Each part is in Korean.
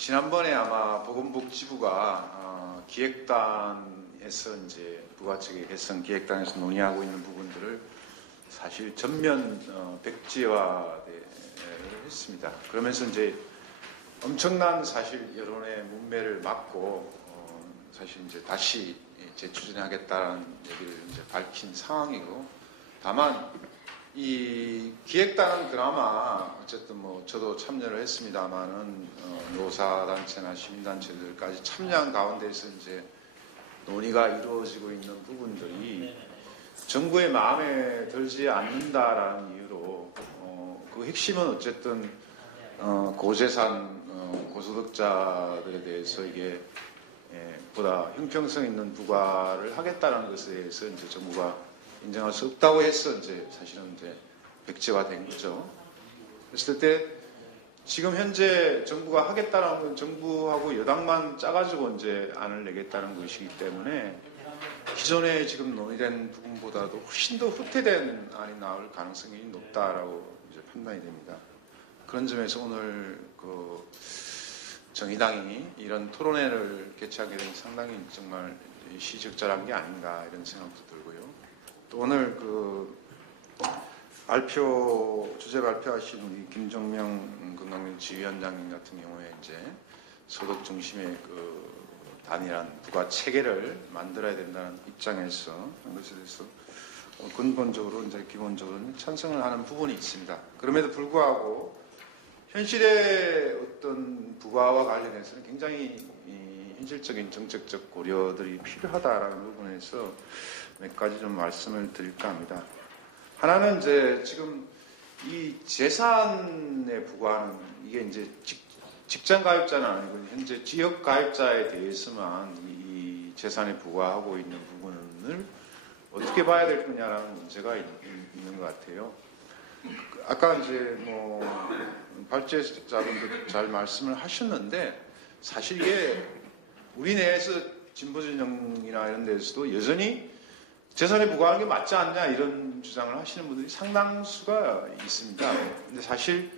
지난번에 아마 보건복지부가 기획단에서 이제 부가처계 개선 기획단에서 논의하고 있는 부분들을 사실 전면 백지화를 했습니다. 그러면서 이제 엄청난 사실 여론의 문매를 막고 사실 이제 다시 재추진하겠다는 얘기를 이제 밝힌 상황이고, 다만 이 기획단은 그나마 어쨌든 뭐 저도 참여를 했습니다만은 노사단체나 시민단체들까지 참여한 가운데서 이제 논의가 이루어지고 있는 부분들이 정부의 마음에 들지 않는다라는 이유로 그 핵심은 어쨌든 고재산 고소득자들에 대해서 이게 보다 형평성 있는 부과를 하겠다는 것에 대해서 이제 정부가 인정할 수 없다고 해서 이제 사실은 이제 백지화된 거죠. 그랬을 때 지금 현재 정부가 하겠다는 건 정부하고 여당만 짜가지고 이제 안을 내겠다는 것이기 때문에 기존에 지금 논의된 부분보다도 훨씬 더 후퇴된 안이 나올 가능성이 높다라고 이제 판단이 됩니다. 그런 점에서 오늘 그 정의당이 이런 토론회를 개최하게 된 상당히 정말 시적절한 게 아닌가 이런 생각도 들고요. 또 오늘 그 주제 발표하신 우리 김정명 건강정치위원장님 같은 경우에 이제 소득 중심의 그 단일한 부가 체계를 만들어야 된다는 입장에서 한 것에 대해서 근본적으로 이제 기본적으로 찬성을 하는 부분이 있습니다. 그럼에도 불구하고 현실의 어떤 부가와 관련해서는 굉장히 현실적인 정책적 고려들이 필요하다라는 부분에서 몇 가지 좀 말씀을 드릴까 합니다. 하나는 이제 지금 이 재산의 부과는 이게 이제 직장 가입자는 아니고 현재 지역 가입자에 대해서만 이 재산에 부과하고 있는 부분을 어떻게 봐야 될 거냐라는 문제가 있는 것 같아요. 아까 이제 뭐 발제자분도 잘 말씀을 하셨는데 사실 이게 우리 내에서 진보 진영이나 이런 데서도 여전히 재산에 부과하는 게 맞지 않냐 이런 주장을 하시는 분들이 상당수가 있습니다. 근데 사실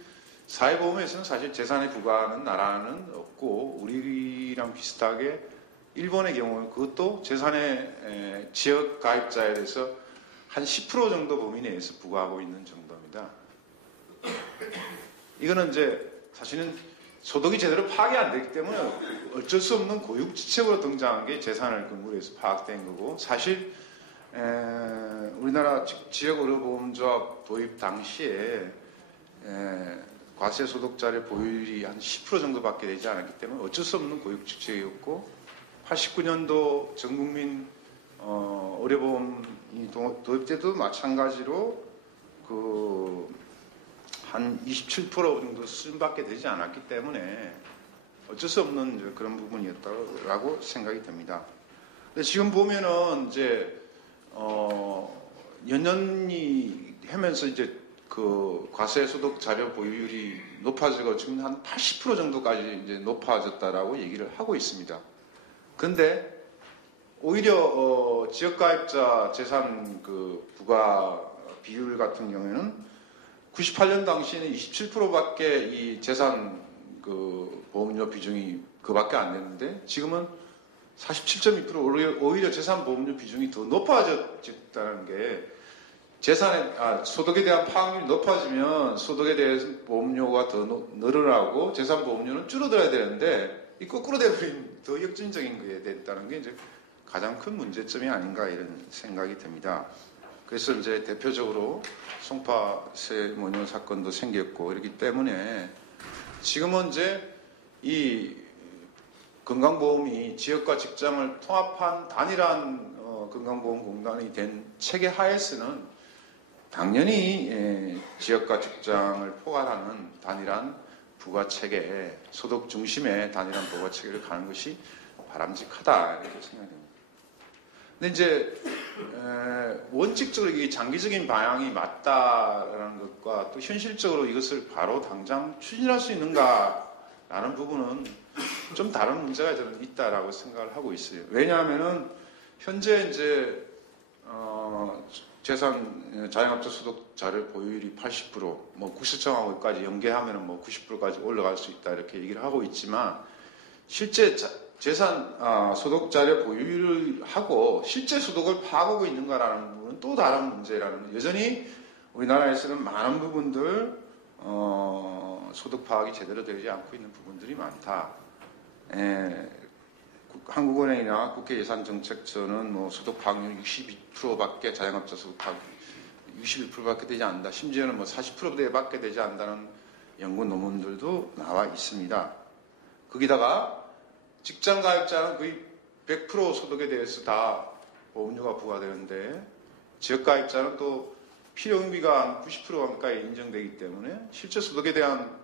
사회보험에서는 사실 재산에 부과하는 나라는 없고 우리랑 비슷하게 일본의 경우는 그것도 재산의 지역 가입자에 대해서 한 10% 정도 범위 내에서 부과하고 있는 정도입니다. 이거는 이제 사실은 소득이 제대로 파악이 안 되기 때문에 어쩔 수 없는 고육지책으로 등장한 게 재산을 근거로 해서 파악된 거고, 사실 우리나라 지역의료보험조합 도입 당시에 과세소득자의 보유율이 한 10% 정도밖에 되지 않았기 때문에 어쩔 수 없는 고육지책이었고, 89년도 전국민 의료보험이 도입 때도 마찬가지로 한 27% 정도 수준밖에 되지 않았기 때문에 어쩔 수 없는 그런 부분이었다고 생각이 됩니다. 근데 지금 보면은 이제 연년이 하면서 이제 그 과세소득 자료 보유율이 높아지고 지금 한 80% 정도까지 이제 높아졌다라고 얘기를 하고 있습니다. 근데 오히려 지역가입자 재산 그 부과 비율 같은 경우에는 98년 당시에는 27%밖에 이 재산 그 보험료 비중이 그밖에 안 됐는데 지금은 47.2% 오히려 재산 보험료 비중이 더 높아졌다는 게 소득에 대한 파악률이 높아지면 소득에 대한 보험료가 더 늘어나고 재산 보험료는 줄어들어야 되는데 이 거꾸로 돼버린 더 역진적인 게 됐다는 게 이제 가장 큰 문제점이 아닌가 이런 생각이 듭니다. 그래서 이제 대표적으로 송파세 모녀 사건도 생겼고 이렇기 때문에 지금은 이제 이 건강보험이 지역과 직장을 통합한 단일한 건강보험공단이 된 체계 하에서는 당연히 지역과 직장을 포괄하는 단일한 부가체계, 소득 중심의 단일한 부가체계를 가는 것이 바람직하다 이렇게 생각됩니다. 근데 이제 원칙적으로 이 장기적인 방향이 맞다라는 것과 또 현실적으로 이것을 바로 당장 추진할 수 있는가라는 부분은 좀 다른 문제가 저는 있다라고 생각을 하고 있어요. 왜냐하면은 현재 이제 재산 자영업자 소득자료 보유율이 80%, 뭐 국세청하고까지 연계하면은 뭐 90%까지 올라갈 수 있다 이렇게 얘기를 하고 있지만 실제 재산 소득자료 보유율을 하고 실제 소득을 파악하고 있는가라는 부분은 또 다른 문제라는, 여전히 우리나라에서는 많은 부분들 소득 파악이 제대로 되지 않고 있는 부분들이 많다. 한국은행이나 국회예산정책처는 뭐 소득 파악률 62%밖에 자영업자 소득 파악 61%밖에 되지 않는다. 심지어는 뭐 40%대밖에 되지 않는다는 연구 논문들도 나와 있습니다. 거기다가 직장 가입자는 거의 100% 소득에 대해서 다 보험료가 부과되는데 지역 가입자는 또 필요경비가 한 90% 가까이 인정되기 때문에 실제 소득에 대한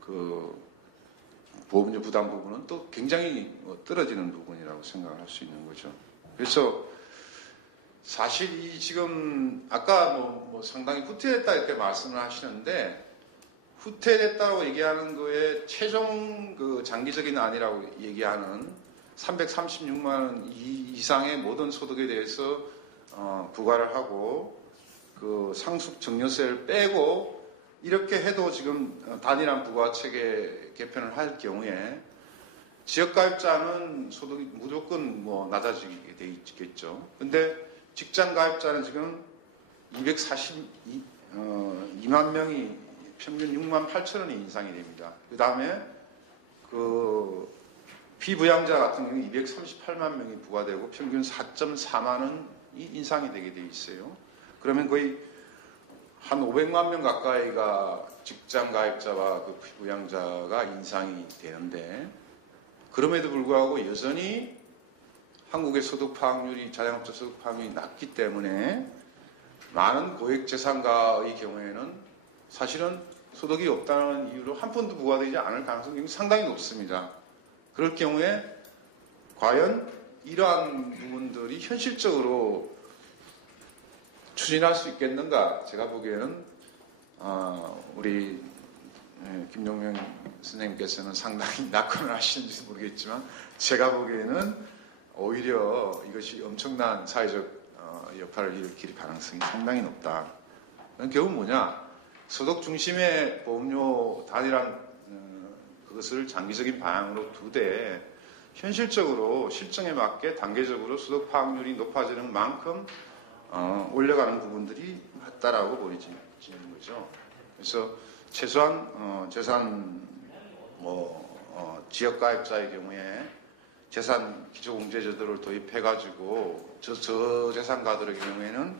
그 보험료 부담 부분은 또 굉장히 떨어지는 부분이라고 생각을 할 수 있는 거죠. 그래서 사실 이 지금 아까 뭐 상당히 후퇴됐다 이렇게 말씀을 하시는데 후퇴됐다고 얘기하는 거에 최종 그 장기적인 안이라고 얘기하는 336만 원 이상의 모든 소득에 대해서 부과를 하고 그 상속 증여세를 빼고 이렇게 해도 지금 단일한 부과체계 개편을 할 경우에 지역가입자는 소득이 무조건 뭐 낮아지게 돼 있겠죠. 근데 직장가입자는 지금 242만 명이 평균 6만 8천 원이 인상이 됩니다. 그 다음에 그 피부양자 같은 경우 238만 명이 부과되고 평균 4.4만 원이 인상이 되게 돼 있어요. 그러면 거의 한 500만 명 가까이가 직장 가입자와 그 피부양자가 인상이 되는데 그럼에도 불구하고 여전히 한국의 소득 파악률이 자영업자 소득 파악률이 낮기 때문에 많은 고액재산가의 경우에는 사실은 소득이 없다는 이유로 한 푼도 부과되지 않을 가능성이 상당히 높습니다. 그럴 경우에 과연 이러한 부분들이 현실적으로 추진할 수 있겠는가? 제가 보기에는 우리 김용명 선생님께서는 상당히 낙관을 하시는지 모르겠지만 제가 보기에는 오히려 이것이 엄청난 사회적 여파를 일으킬 가능성이 상당히 높다. 결국 뭐냐? 소득 중심의 보험료 단일한 그것을 장기적인 방향으로 두되 현실적으로 실정에 맞게 단계적으로 소득 파악률이 높아지는 만큼 올려가는 부분들이 맞다라고 보여지는 거죠. 그래서 최소한 재산 지역가입자의 경우에 재산 기초공제제도를 도입해가지고 저재산가들의 경우에는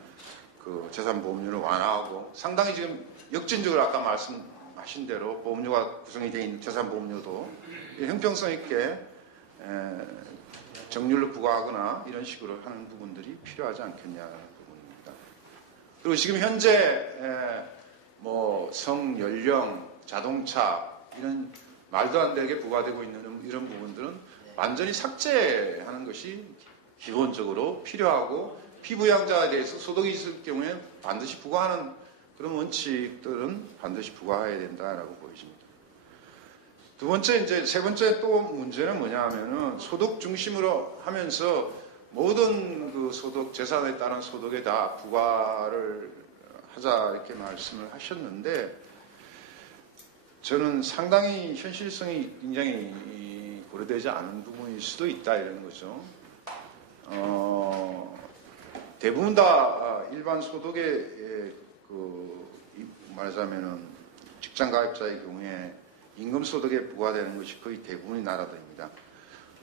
그 재산보험료를 완화하고 상당히 지금 역진적으로 아까 말씀하신 대로 보험료가 구성이 되어 있는 재산보험료도 형평성 있게 정률로 부과하거나 이런 식으로 하는 부분들이 필요하지 않겠냐는 부분입니다. 그리고 지금 현재 뭐 성, 연령, 자동차 이런 말도 안 되게 부과되고 있는 이런 부분들은 완전히 삭제하는 것이 기본적으로 필요하고 피부양자에 대해서 소득이 있을 경우에 반드시 부과하는 그런 원칙들은 반드시 부과해야 된다라고 보여집니다. 두 번째, 이제 세 번째 또 문제는 뭐냐 하면은 소득 중심으로 하면서 모든 그 소득, 재산에 따른 소득에 다 부과를 하자 이렇게 말씀을 하셨는데 저는 상당히 현실성이 굉장히 고려되지 않은 부분일 수도 있다 이런 거죠. 대부분 다 일반 소득에 말하자면은 직장 가입자의 경우에 임금 소득에 부과되는 것이 거의 대부분의 나라들입니다.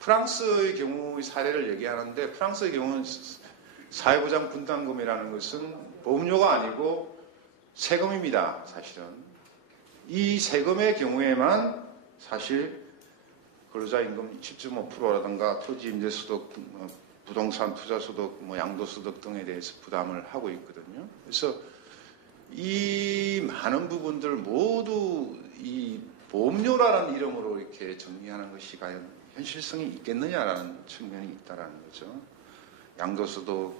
프랑스의 경우의 사례를 얘기하는데 프랑스의 경우는 사회보장 분담금이라는 것은 보험료가 아니고 세금입니다. 사실은 이 세금의 경우에만 사실 근로자 임금 7.5%라든가 토지 임대 소득, 부동산 투자 소득, 양도 소득 등에 대해서 부담을 하고 있거든요. 그래서 이 많은 부분들 모두 이 보험료라는 이름으로 이렇게 정리하는 것이 과연 현실성이 있겠느냐라는 측면이 있다라는 거죠. 양도소득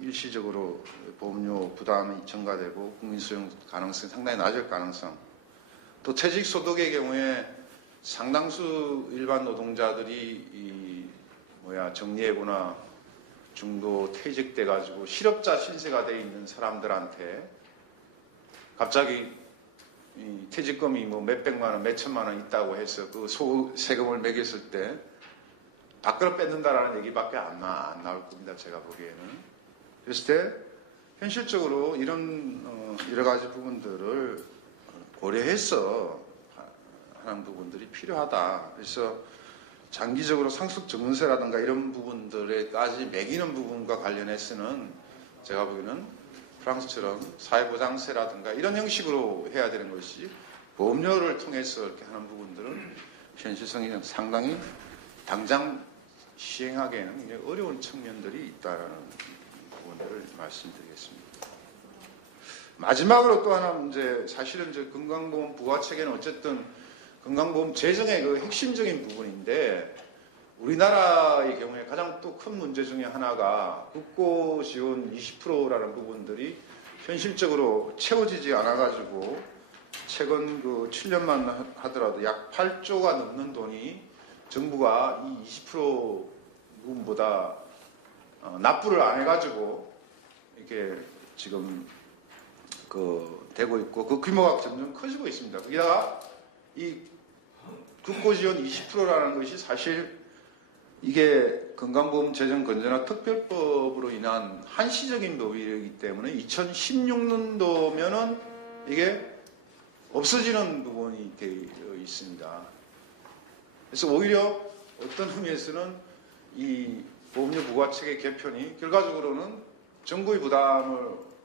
일시적으로 보험료 부담이 첨가되고 국민 수용 가능성이 상당히 낮을 가능성. 또 퇴직소득의 경우에 상당수 일반 노동자들이 정리해고나 중도 퇴직돼 가지고 실업자 신세가 돼 있는 사람들한테 갑자기 이 퇴직금이 뭐 몇백만 원, 몇천만 원 있다고 해서 그 세금을 매겼을 때 밖으로 뺏는다라는 얘기밖에 안 나올 겁니다. 제가 보기에는. 그랬을 때 현실적으로 이런 여러 가지 부분들을 고려해서 하는 부분들이 필요하다. 그래서 장기적으로 상속 증문세라든가 이런 부분들에까지 매기는 부분과 관련해서는 제가 보기에는 프랑스처럼 사회보장세라든가 이런 형식으로 해야 되는 것이 보험료를 통해서 이렇게 하는 부분들은 현실성이 상당히 당장 시행하기에는 굉장히 어려운 측면들이 있다는 부분들을 말씀드리겠습니다. 마지막으로 또 하나 문제, 사실은 이제 건강보험 부가체계는 어쨌든 건강보험 재정의 그 핵심적인 부분인데 우리나라의 경우에 가장 또 큰 문제 중에 하나가 국고 지원 20%라는 부분들이 현실적으로 채워지지 않아가지고 최근 그 7년만 하더라도 약 8조가 넘는 돈이 정부가 이 20% 부분보다 납부를 안 해가지고 이렇게 지금 되고 있고 그 규모가 점점 커지고 있습니다. 거기다가 이 국고지원 20%라는 것이 사실 이게 건강보험 재정 건전화 특별법으로 인한 한시적인 법이기 때문에 2016년도면은 이게 없어지는 부분이 되어 있습니다. 그래서 오히려 어떤 의미에서는 이 보험료 부과체계 개편이 결과적으로는 정부의 부담을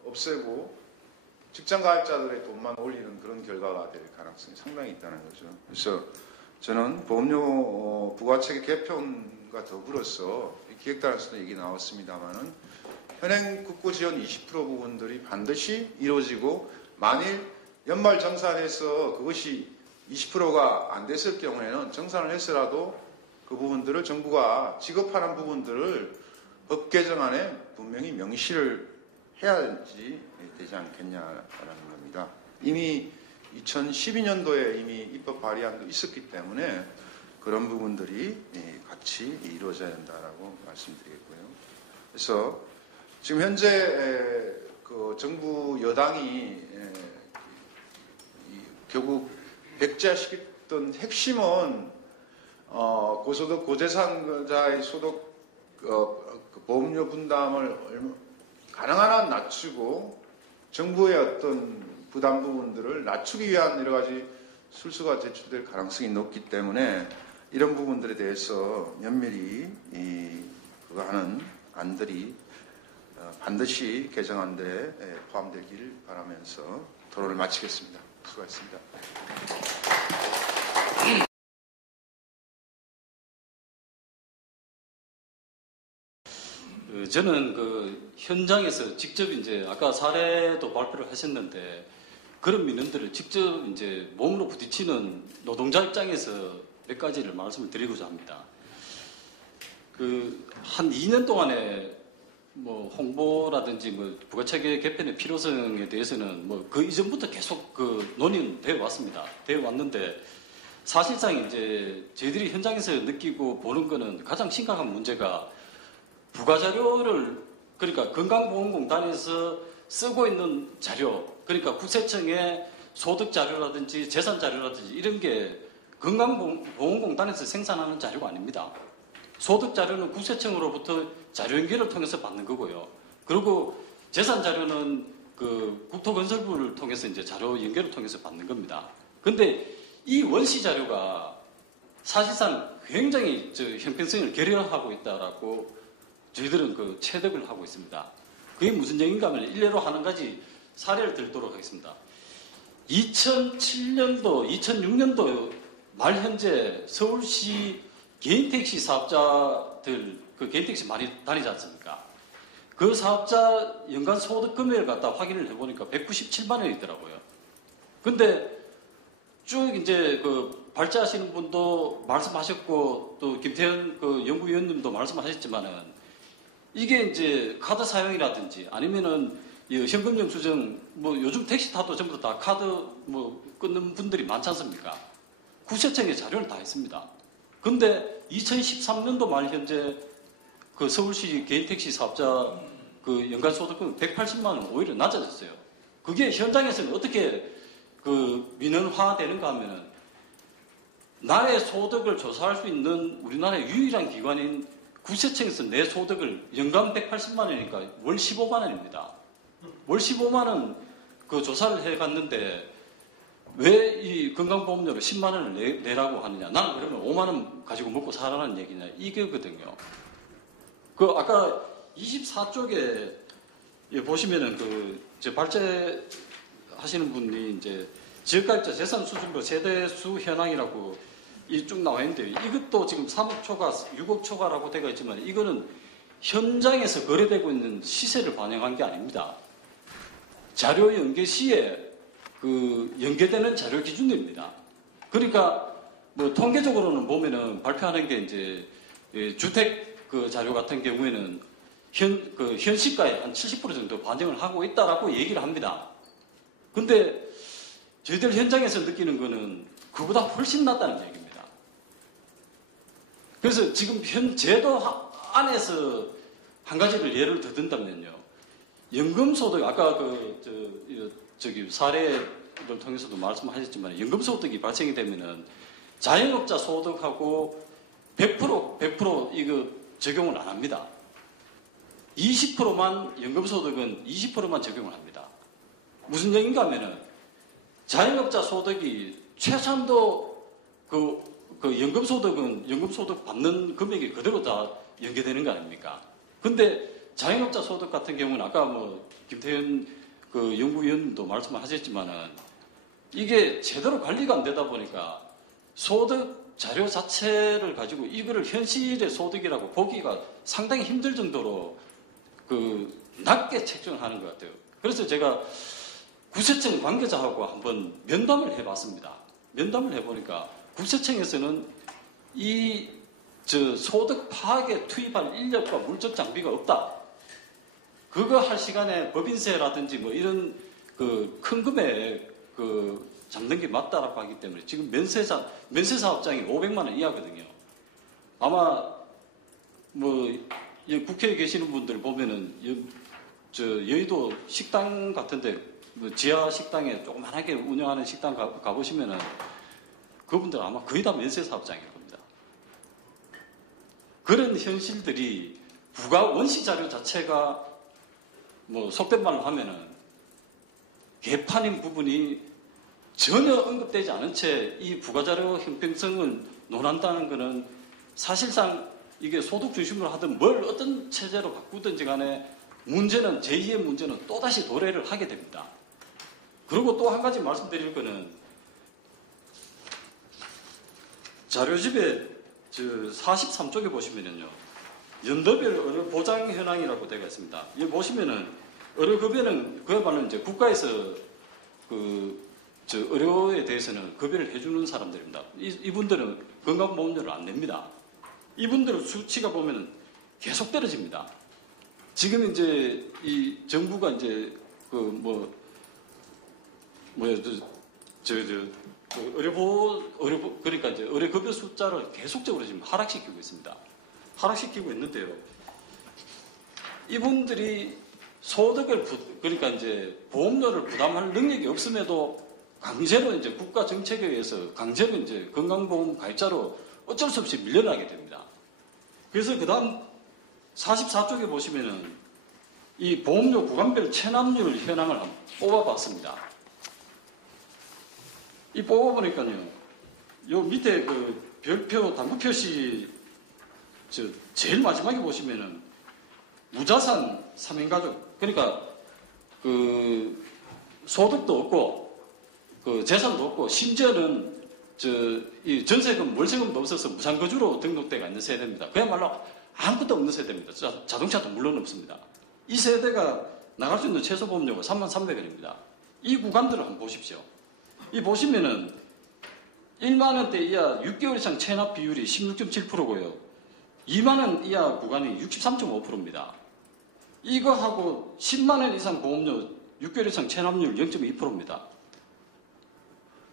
없애고 직장가입자들의 돈만 올리는 그런 결과가 될 가능성이 상당히 있다는 거죠. 그래서 저는 보험료 부과체계 개편과 더불어서 기획단에서도 얘기 나왔습니다만은 현행 국고지원 20% 부분들이 반드시 이루어지고 만일 연말정산해서 그것이 20%가 안 됐을 경우에는 정산을 했더라도 그 부분들을 정부가 지급하는 부분들을 법 개정안에 분명히 명시를 해야지 되지 않겠냐라는 겁니다. 이미 2012년도에 이미 입법 발의안도 있었기 때문에 그런 부분들이 같이 이루어져야 된다라고 말씀드리겠고요. 그래서 지금 현재 그 정부 여당이 결국 백지화시켰던 핵심은 고소득 고재산자의 소득 보험료 분담을 가능한 한 낮추고 정부의 어떤 부담 부분들을 낮추기 위한 여러 가지 술수가 제출될 가능성이 높기 때문에 이런 부분들에 대해서 면밀히 그거 하는 안들이 반드시 개정안들에 포함되길 바라면서 토론을 마치겠습니다. 수고하셨습니다. 저는 그 현장에서 직접 이제 아까 사례도 발표를 하셨는데 그런 민원들을 직접 이제 몸으로 부딪히는 노동자 입장에서 몇 가지를 말씀을 드리고자 합니다. 그 한 2년 동안에 뭐 홍보라든지 뭐 부가체계 개편의 필요성에 대해서는 뭐 그 이전부터 계속 그 논의는 되어 왔습니다. 되어 왔는데 사실상 이제 저희들이 현장에서 느끼고 보는 거는 가장 심각한 문제가 부가자료를 그러니까 건강보험공단에서 쓰고 있는 자료 그러니까 국세청의 소득자료라든지 재산자료라든지 이런 게 건강보험공단에서 생산하는 자료가 아닙니다. 소득자료는 국세청으로부터 자료 연결을 통해서 받는 거고요. 그리고 재산자료는 그 국토건설부를 통해서 이제 자료 연결을 통해서 받는 겁니다. 근데 이 원시 자료가 사실상 굉장히 형평성을 결여하고 있다라고 저희들은 그 체득을 하고 있습니다. 그게 무슨 얘기인가 하면 일례로 한 가지 사례를 들도록 하겠습니다. 2007년도, 2006년도 말 현재 서울시 개인택시 사업자들, 그 개인택시 많이 다니지 않습니까? 그 사업자 연간 소득 금액을 갖다 확인을 해보니까 197만 원이더라고요. 근데 쭉 이제 그 발제하시는 분도 말씀하셨고 또 김태현 그 연구위원님도 말씀하셨지만은 이게 이제 카드 사용이라든지 아니면은 현금 영수증 뭐 요즘 택시 타도 전부 다 카드 뭐 끊는 분들이 많지 않습니까? 국세청에 자료를 다 했습니다. 근데 2013년도 말 현재 그 서울시 개인 택시 사업자 그 연간 소득은 180만 원 오히려 낮아졌어요. 그게 현장에서는 어떻게 그 민원화되는가 하면은 나의 소득을 조사할 수 있는 우리나라의 유일한 기관인 구세청에서 내 소득을 연간 180만 원이니까 월 15만 원입니다. 월 15만 원 그 조사를 해갔는데 왜 이 건강보험료를 10만 원을 내라고 하느냐. 나는 그러면 5만 원 가지고 먹고 살아라는 얘기냐. 이거거든요. 그 아까 24쪽에 보시면은 저 발제 하시는 분이 이제 지역가입자 재산 수준별 세대수 현황이라고 쭉 나와 있는데 이것도 지금 3억 초과, 6억 초과라고 되어 있지만 이거는 현장에서 거래되고 있는 시세를 반영한 게 아닙니다. 자료 연계 시에 그 연계되는 자료 기준입니다. 그러니까 뭐 통계적으로는 보면은 발표하는 게 이제 주택 그 자료 같은 경우에는 현 시가의 한 70% 정도 반영을 하고 있다라고 얘기를 합니다. 근데 저희들 현장에서 느끼는 거는 그보다 훨씬 낮다는 얘기입니다. 그래서 지금 현 제도 안에서 한 가지를 예를 더 든다면요. 연금소득, 아까 저기 사례를 통해서도 말씀하셨지만 연금소득이 발생이 되면은 자영업자 소득하고 100% 이거 적용을 안 합니다. 20%만 연금소득은 20%만 적용을 합니다. 무슨 얘기인가 하면은 자영업자 소득이 최소한도 그 연금소득은 연금소득 받는 금액이 그대로 다 연계되는 거 아닙니까? 근데 자영업자 소득 같은 경우는 아까 뭐 김태현 그 연구위원도 말씀을 하셨지만은 이게 제대로 관리가 안 되다 보니까 소득 자료 자체를 가지고 이거를 현실의 소득이라고 보기가 상당히 힘들 정도로 그 낮게 책정하는 것 같아요. 그래서 제가 구세청 관계자하고 한번 면담을 해봤습니다. 면담을 해보니까 구세청에서는 이 소득 파악에 투입할 인력과 물적 장비가 없다. 그거 할 시간에 법인세라든지 뭐 이런 그 큰 금액 잡는 게 맞다라고 하기 때문에 지금 면세 사업장이 500만 원 이하거든요. 아마 뭐 국회에 계시는 분들 보면은 여의도 식당 같은데 뭐 지하 식당에 조그만하게 운영하는 식당 가보시면은 그분들 아마 거의 다 면세 사업장일 겁니다. 그런 현실들이 부가 원시 자료 자체가 뭐 속된 말로 하면은 개판인 부분이 전혀 언급되지 않은 채 이 부가자료 형평성을 논한다는 것은 사실상 이게 소득 중심으로 하든 뭘 어떤 체제로 바꾸든지 간에 문제는 제2의 문제는 또다시 도래를 하게 됩니다. 그리고 또 한 가지 말씀드릴 거는 자료집에 43쪽에 보시면은요. 연도별 의료 보장 현황이라고 되어 있습니다. 여기 보시면은 의료급여는 그야말로 이제 국가에서 의료에 대해서는 급여를 해주는 사람들입니다. 이분들은 건강보험료를 안 냅니다. 이분들의 수치가 보면은 계속 떨어집니다. 지금 이제 이 정부가 이제 그러니까 이제 의료급여 숫자를 계속적으로 지금 하락시키고 있습니다. 하락시키고 있는데요. 이분들이 소득을 그러니까 이제 보험료를 부담할 능력이 없음에도 강제로 이제 국가 정책에 의해서 강제로 이제 건강보험 가입자로 어쩔 수 없이 밀려나게 됩니다. 그래서 그다음 44쪽에 보시면은 이 보험료 구간별 체납률 현황을 한번 뽑아봤습니다. 이 뽑아보니까요, 요 밑에 그 별표 당구 표시 제일 마지막에 보시면은 무자산 3인 가족, 그러니까 그 소득도 없고 그 재산도 없고 심지어는 이 전세금, 월세금도 없어서 무상거주로 등록되어 있는 세대입니다. 그야말로 아무것도 없는 세대입니다. 자동차도 물론 없습니다. 이 세대가 나갈 수 있는 최소 보험료가 33,300원입니다. 이 구간들을 한번 보십시오. 이 보시면은 1만 원대 이하 6개월 이상 체납 비율이 16.7%고요. 2만 원 이하 구간이 63.5%입니다. 이거하고 10만 원 이상 보험료 6개월 이상 체납률 0.2%입니다.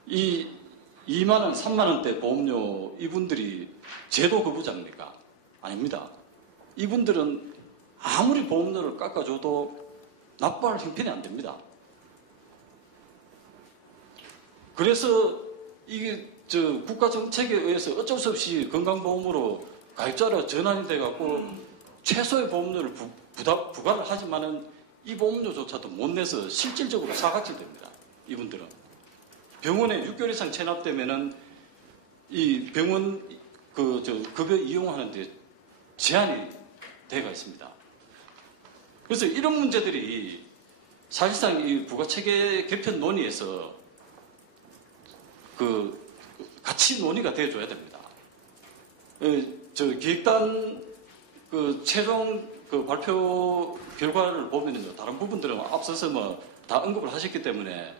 이 2만 원, 3만 원대 보험료 이분들이 제도 거부자입니까? 아닙니다. 이분들은 아무리 보험료를 깎아줘도 납부할 형편이 안 됩니다. 그래서 이게 국가 정책에 의해서 어쩔 수 없이 건강보험으로 가입자로 전환이 돼갖고 최소의 보험료를 부과를 하지만은 이 보험료조차도 못 내서 실질적으로 사각지대입니다. 이분들은 병원에 6개월 이상 체납되면은 이 병원 급여 이용하는데 제한이 되어 있습니다. 그래서 이런 문제들이 사실상 이 부가체계 개편 논의에서 같이 논의가 되어줘야 됩니다. 기획단 최종 발표 결과를 보면요, 다른 부분들은 앞서서 다 언급을 하셨기 때문에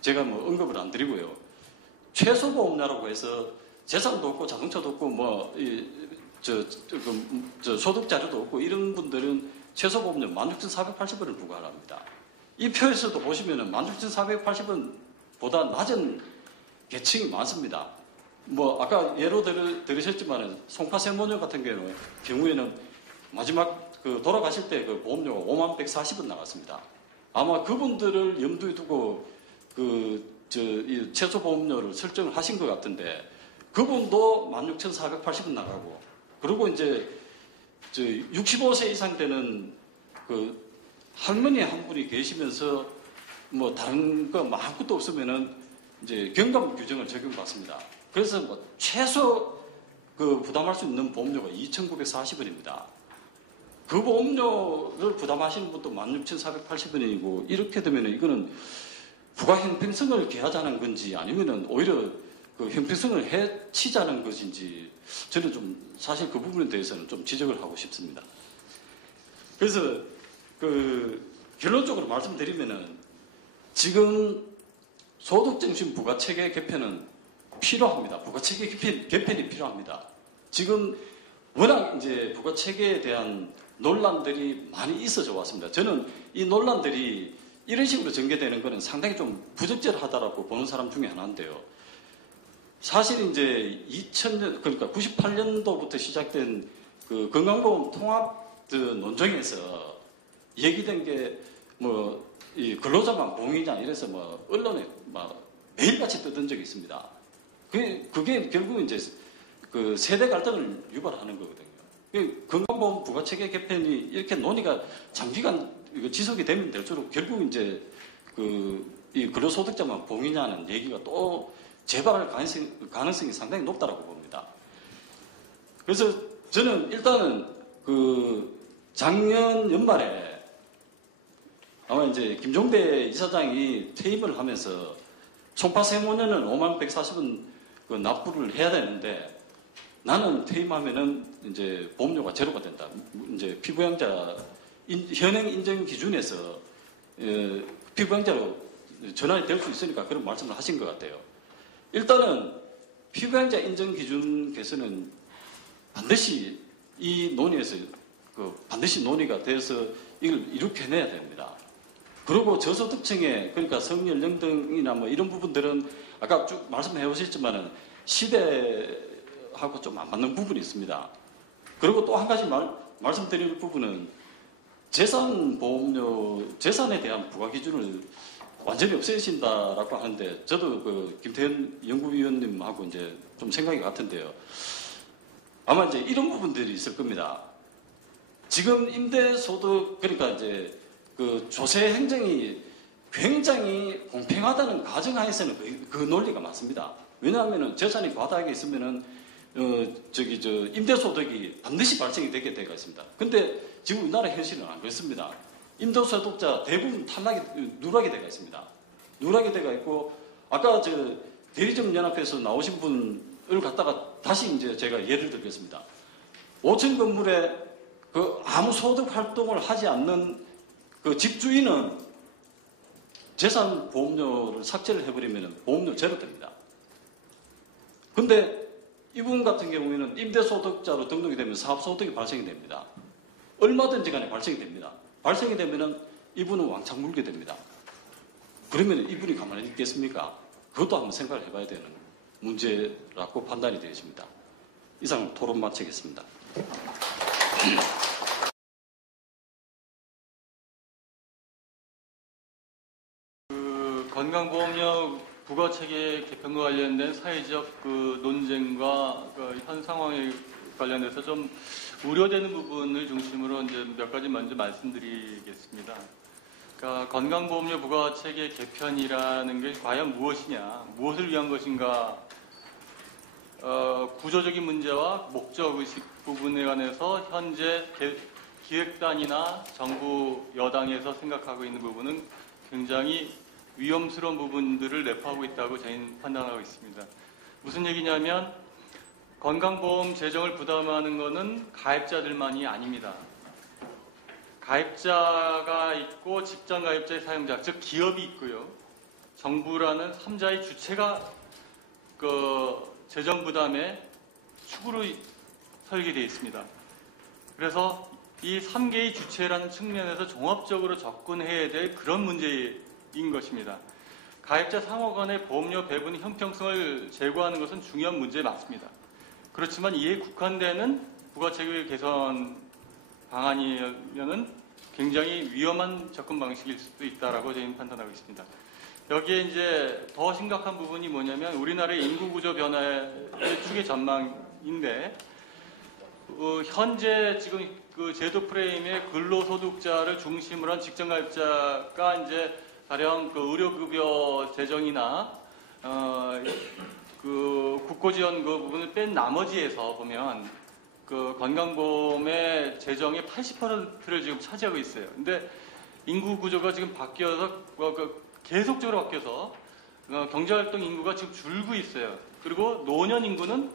제가 언급을 안 드리고요. 최소보험료라고 해서 재산도 없고 자동차도 없고 소득 자료도 없고 이런 분들은 최소보험료 16,480원을 부과합니다. 이 표에서도 보시면은 16,480원보다 낮은 계층이 많습니다. 아까 예로 들으셨지만은 송파세모녀 같은 경우에는 마지막 돌아가실 때 보험료가 51,140원 나갔습니다. 아마 그분들을 염두에 두고 이 최소보험료를 설정을 하신 것 같은데 그분도 16,480원 나가고 그리고 이제 65세 이상 되는 할머니 한 분이 계시면서 다른 거 아무것도 없으면은 이제 경감 규정을 적용받습니다. 그래서 최소 부담할 수 있는 보험료가 2,940원입니다. 그 보험료를 부담하시는 분도 16,480원이고 이렇게 되면 이거는 부가 형평성을 개하자는 건지 아니면은 오히려 형평성을 해치자는 것인지 저는 좀 사실 그 부분에 대해서는 좀 지적을 하고 싶습니다. 그래서 결론적으로 말씀드리면은 지금 소득정신 부가체계 개편은 필요합니다. 부가체계 개편이 필요합니다. 지금 워낙 이제 부가체계에 대한 논란들이 많이 있어져 왔습니다. 저는 이 논란들이 이런 식으로 전개되는 것은 상당히 좀 부적절하다라고 보는 사람 중에 하나인데요. 사실 이제 2000년, 그러니까 98년도부터 시작된 건강보험 통합 논정에서 얘기된 게 이 근로자만 봉이냐 이래서 언론에 매일같이 뜨던 적이 있습니다. 그게 결국 이제 세대 갈등을 유발하는 거거든요. 건강보험 부가체계 개편이 이렇게 논의가 장기간 지속이 되면 될수록 결국 이제 이 근로소득자만 봉이냐는 얘기가 또 재발할 가능성이 상당히 높다라고 봅니다. 그래서 저는 일단은 작년 연말에 아마 이제 김종대 이사장이 퇴임을 하면서 송파세모년은 51,140원 납부를 해야 되는데 나는 퇴임하면은 이제 보험료가 제로가 된다. 이제 피부양자 현행 인정 기준에서 피부양자로 전환이 될 수 있으니까 그런 말씀을 하신 것 같아요. 일단은 피부양자 인정 기준 개선은 반드시 이 논의에서 반드시 논의가 돼서 이걸 이렇게 해내야 됩니다. 그리고 저소득층에 그러니까 성연령 등이나 이런 부분들은 아까 쭉 말씀해 오셨지만은 시대하고 좀 안 맞는 부분이 있습니다. 그리고 또 한 가지 말씀드릴 부분은 재산에 대한 부과 기준을 완전히 없애신다라고 하는데 저도 김태현 연구위원님하고 이제 좀 생각이 같은데요. 아마 이제 이런 부분들이 있을 겁니다. 지금 임대소득 그러니까 이제 조세 행정이 굉장히 공평하다는 가정하에서는 그 논리가 맞습니다. 왜냐하면은 재산이 과다하게 있으면은 임대소득이 반드시 발생이 되게 되어 있습니다. 근데 지금 우리나라 현실은 안 그렇습니다. 임대소득자 대부분 누락이 되어 있습니다. 누락이 되어 있고 아까 대리점연합회에서 나오신 분을 갖다가 다시 이제 제가 예를 들겠습니다. 5층 건물에 아무 소득 활동을 하지 않는 집주인은 재산 보험료를 삭제를 해버리면 보험료 제로 됩니다. 근데 이분 같은 경우에는 임대소득자로 등록이 되면 사업소득이 발생이 됩니다. 얼마든지 간에 발생이 됩니다. 발생이 되면은 이분은 왕창 물게 됩니다. 그러면 이분이 가만히 있겠습니까? 그것도 한번 생각을 해봐야 되는 문제라고 판단이 되어집니다. 이상 토론 마치겠습니다. 건강보험료 부가체계 개편과 관련된 사회적 논쟁과 현 상황에 관련해서 좀 우려되는 부분을 중심으로 이제 몇 가지 먼저 말씀드리겠습니다. 그러니까 건강보험료 부가체계 개편이라는 게 과연 무엇이냐, 무엇을 위한 것인가, 구조적인 문제와 목적의식 부분에 관해서 현재 기획단이나 정부 여당에서 생각하고 있는 부분은 굉장히 위험스러운 부분들을 내포하고 있다고 저희는 판단하고 있습니다. 무슨 얘기냐면 건강보험 재정을 부담하는 것은 가입자들만이 아닙니다. 가입자가 있고 직장가입자의 사용자, 즉 기업이 있고요. 정부라는 3자의 주체가 재정 부담의 축으로 설계되어 있습니다. 그래서 이 3개의 주체라는 측면에서 종합적으로 접근해야 될 그런 문제인 것입니다. 가입자 상호 간의 보험료 배분 형평성을 제고하는 것은 중요한 문제 맞습니다. 그렇지만 이에 국한되는 부가체계 개선 방안이면은 굉장히 위험한 접근 방식일 수도 있다라고 저희는 판단하고 있습니다. 여기에 이제 더 심각한 부분이 뭐냐면 우리나라의 인구 구조 변화의 추계 전망인데 현재 지금 그 제도 프레임의 근로소득자를 중심으로 한 직장가입자가 이제 가령 그 의료급여 재정이나 그 국고지원 그 부분을 뺀 나머지에서 보면 그 건강보험의 재정의 80%를 지금 차지하고 있어요. 근데 인구 구조가 지금 바뀌어서 계속적으로 바뀌어서 경제활동 인구가 지금 줄고 있어요. 그리고 노년 인구는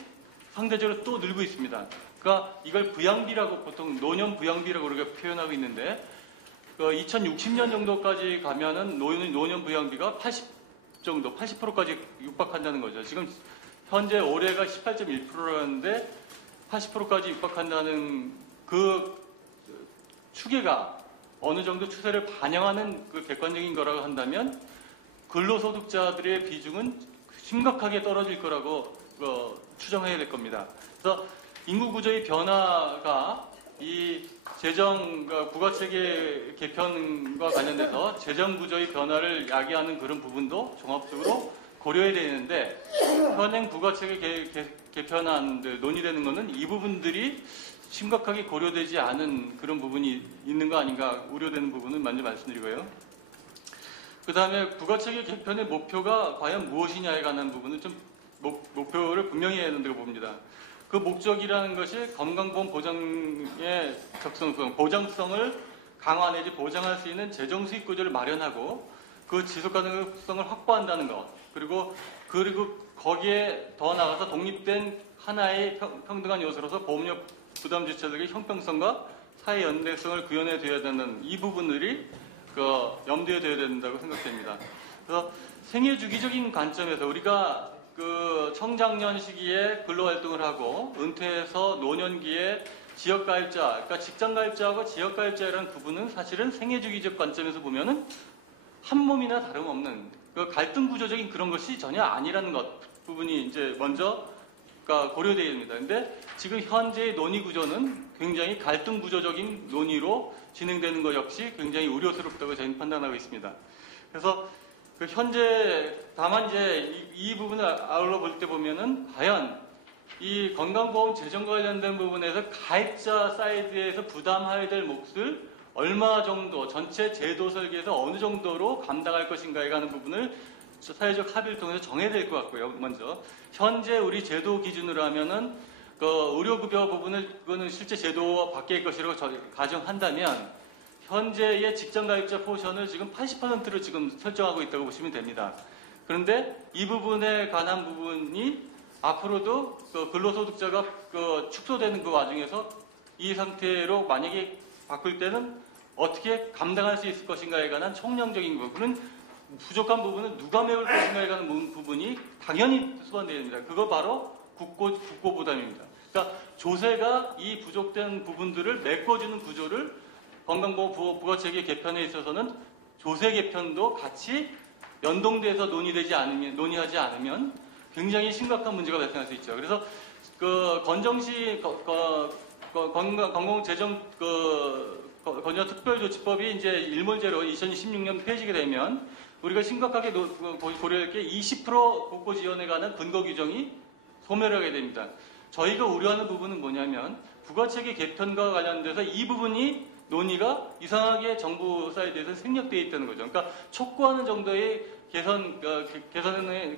상대적으로 또 늘고 있습니다. 그러니까 이걸 부양비라고 보통 노년 부양비라고 우리가 표현하고 있는데 2060년 정도까지 가면은 노년 부양비가 80%까지 육박한다는 거죠. 지금 현재 올해가 18.1%라는데 80%까지 육박한다는 그 추계가 어느 정도 추세를 반영하는 그 객관적인 거라고 한다면 근로소득자들의 비중은 심각하게 떨어질 거라고 추정해야 될 겁니다. 그래서 인구 구조의 변화가 이 재정 부가체계 개편과 관련돼서 재정 구조의 변화를 야기하는 그런 부분도 종합적으로 고려해야 되는데 현행 부가체계 개편안들 논의되는 것은 이 부분들이 심각하게 고려되지 않은 그런 부분이 있는 거 아닌가 우려되는 부분은 먼저 말씀드리고요. 그 다음에 부가체계 개편의 목표가 과연 무엇이냐에 관한 부분은 좀 목표를 분명히 해야 된다고 봅니다. 그 목적이라는 것이 건강보험 보장의 적성성, 보장성을 강화 내지 보장할 수 있는 재정 수익 구조를 마련하고 그 지속 가능성을 확보한다는 것, 그리고 거기에 더 나아가서 독립된 하나의 평등한 요소로서 보험료 부담 주체들의 형평성과 사회 연대성을 구현해 둬야 되는 이 부분들이 염두에 둬야 된다고 생각됩니다. 그래서 생애 주기적인 관점에서 우리가 그 청장년 시기에 근로활동을 하고 은퇴해서 노년기에 지역가입자, 그러니까 직장가입자하고 지역가입자라는 구분은 사실은 생애주기적 관점에서 보면은 한 몸이나 다름없는 그 갈등 구조적인 그런 것이 전혀 아니라는 부분이 이제 먼저 고려되어야 됩니다. 근데 지금 현재의 논의 구조는 굉장히 갈등 구조적인 논의로 진행되는 것 역시 굉장히 우려스럽다고 저희는 판단하고 있습니다. 그래서 현재 다만 이제 이 부분을 아울러 볼 때 보면은 과연 이 건강보험 재정과 관련된 부분에서 가입자 사이드에서 부담해야 될 몫을 얼마 정도 전체 제도 설계에서 어느 정도로 감당할 것인가에 관한 부분을 사회적 합의를 통해서 정해야 될 것 같고요. 먼저 현재 우리 제도 기준으로 하면은 그 의료급여 부분을 그거는 실제 제도와 바뀔 것이라고 가정한다면 현재의 직장가입자 포션을 지금 80%로 지금 설정하고 있다고 보시면 됩니다. 그런데 이 부분에 관한 부분이 앞으로도 근로소득자가 축소되는 그 와중에서 이 상태로 만약에 바꿀 때는 어떻게 감당할 수 있을 것인가에 관한 총량적인 부분은 부족한 부분은 누가 메울 것인가에 관한 부분이 당연히 수반되어야 됩니다. 그거 바로 국고 부담입니다. 그러니까 조세가 이 부족된 부분들을 메꿔주는 구조를 건강보험 부가체계 개편에 있어서는 조세 개편도 같이 연동돼서 논의하지 않으면 굉장히 심각한 문제가 발생할 수 있죠. 그래서 그 건정시 건강재정 건전 특별조치법이 이제 일몰제로 2016년 폐지가 되면 우리가 심각하게 고려할 게 20% 국고 지원에 관한 근거 규정이 소멸하게 됩니다. 저희가 우려하는 부분은 뭐냐면 부가체계 개편과 관련돼서 이 부분이 논의가 이상하게 정부 사이드에서 생략되어 있다는 거죠. 그러니까 촉구하는 정도의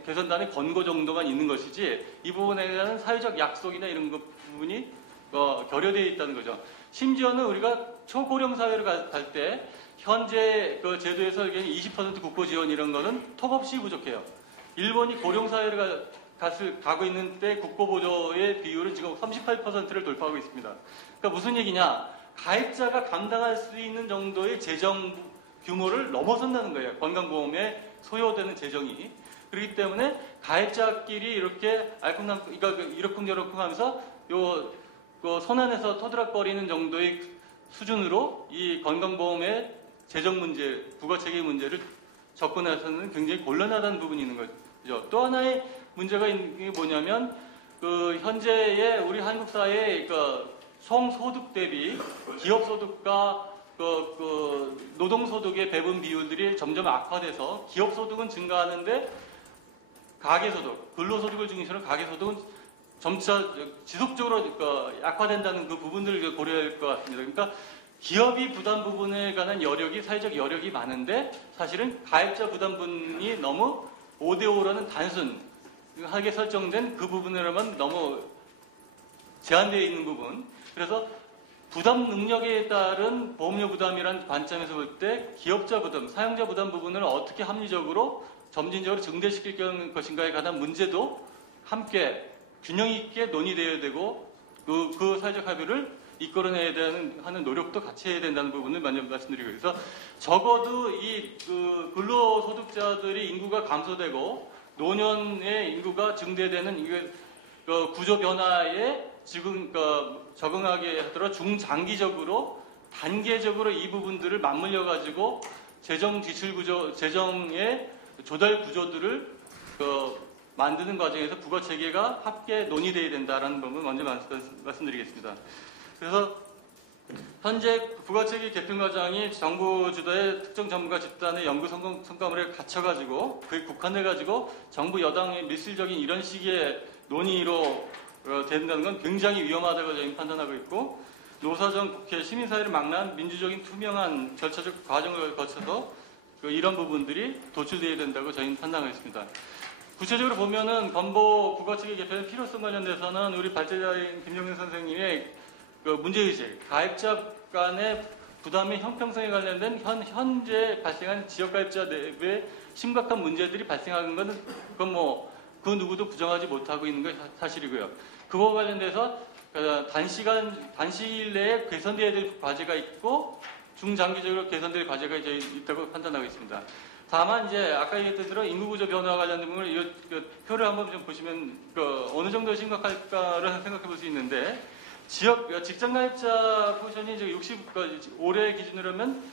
개선단의 권고 정도만 있는 것이지 이 부분에 대한 사회적 약속이나 이런 부분이 결여되어 있다는 거죠. 심지어는 우리가 초고령 사회를 갈 때 현재 그 제도에서 20% 국고 지원 이런 거는 턱없이 부족해요. 일본이 고령 사회를 가고 있는 때 국고 보조의 비율은 지금 38%를 돌파하고 있습니다. 그러니까 무슨 얘기냐? 가입자가 감당할 수 있는 정도의 재정 규모를 넘어선다는 거예요. 건강보험에 소요되는 재정이. 그렇기 때문에 가입자끼리 이렇게 이러쿵저러쿵 하면서 손안에서 터드락거리는 정도의 수준으로 이 건강보험의 재정 문제, 부가체계 문제를 접근해서는 굉장히 곤란하다는 부분이 있는 거죠. 또 하나의 문제가 있는 게 뭐냐면 현재의 우리 한국 사회의 총소득 대비 기업소득과 노동소득의 배분 비율들이 점점 악화돼서 기업소득은 증가하는데 가계소득, 근로소득을 중심으로 가계소득은 점차 지속적으로 약화된다는 그 부분들을 고려할 것 같습니다. 그러니까 기업이 부담 부분에 관한 여력이, 사회적 여력이 많은데 사실은 가입자 부담분이 너무 5대5라는 단순하게 설정된 그 부분으로만 너무 제한되어 있는 부분. 그래서 부담 능력에 따른 보험료 부담이라는 관점에서 볼 때 기업자 부담, 사용자 부담 부분을 어떻게 합리적으로 점진적으로 증대시킬 것인가에 관한 문제도 함께 균형 있게 논의되어야 되고 그 사회적 합의를 이끌어내야 하는 노력도 같이 해야 된다는 부분을 먼저 말씀드리고 그래서 적어도 이 근로소득자들이 인구가 감소되고 노년의 인구가 증대되는 구조 변화에 지금 적응하게 하도록 중장기적으로 단계적으로 이 부분들을 맞물려 가지고 재정 지출 구조, 재정의 조달 구조들을 만드는 과정에서 부가 체계가 함께 논의되어야 된다라는 부분을 먼저 말씀드리겠습니다. 그래서 현재 부가체계 개편 과정이 정부 주도의 특정 전문가 집단의 연구 성과물에 갇혀가지고 그에 국한해가지고 정부 여당의 밀실적인 이런 식의 논의로 된다는 건 굉장히 위험하다고 저희는 판단하고 있고 노사정 국회 시민사회를 막론한 민주적인 투명한 절차적 과정을 거쳐서 이런 부분들이 도출되어야 된다고 저희는 판단하고 있습니다. 구체적으로 보면은 건보 부가체계 개편의 필요성 관련돼서는 우리 발제자인 김용현 선생님의 문제의식, 가입자 간의 부담의 형평성에 관련된 현재 발생한 지역가입자 내부의 심각한 문제들이 발생하는 것은 그건 그 누구도 부정하지 못하고 있는 게 사실이고요. 그와 관련돼서 단시일 내에 개선되어야 될 과제가 있고 중장기적으로 개선될 과제가 있다고 판단하고 있습니다. 다만 이제 아까 얘기했던 대로 인구구조 변화와 관련된 부분을 이 표를 한번 좀 보시면 어느 정도 심각할까를 생각해 볼 수 있는데 직장가입자 포션이 이제 올해 기준으로 하면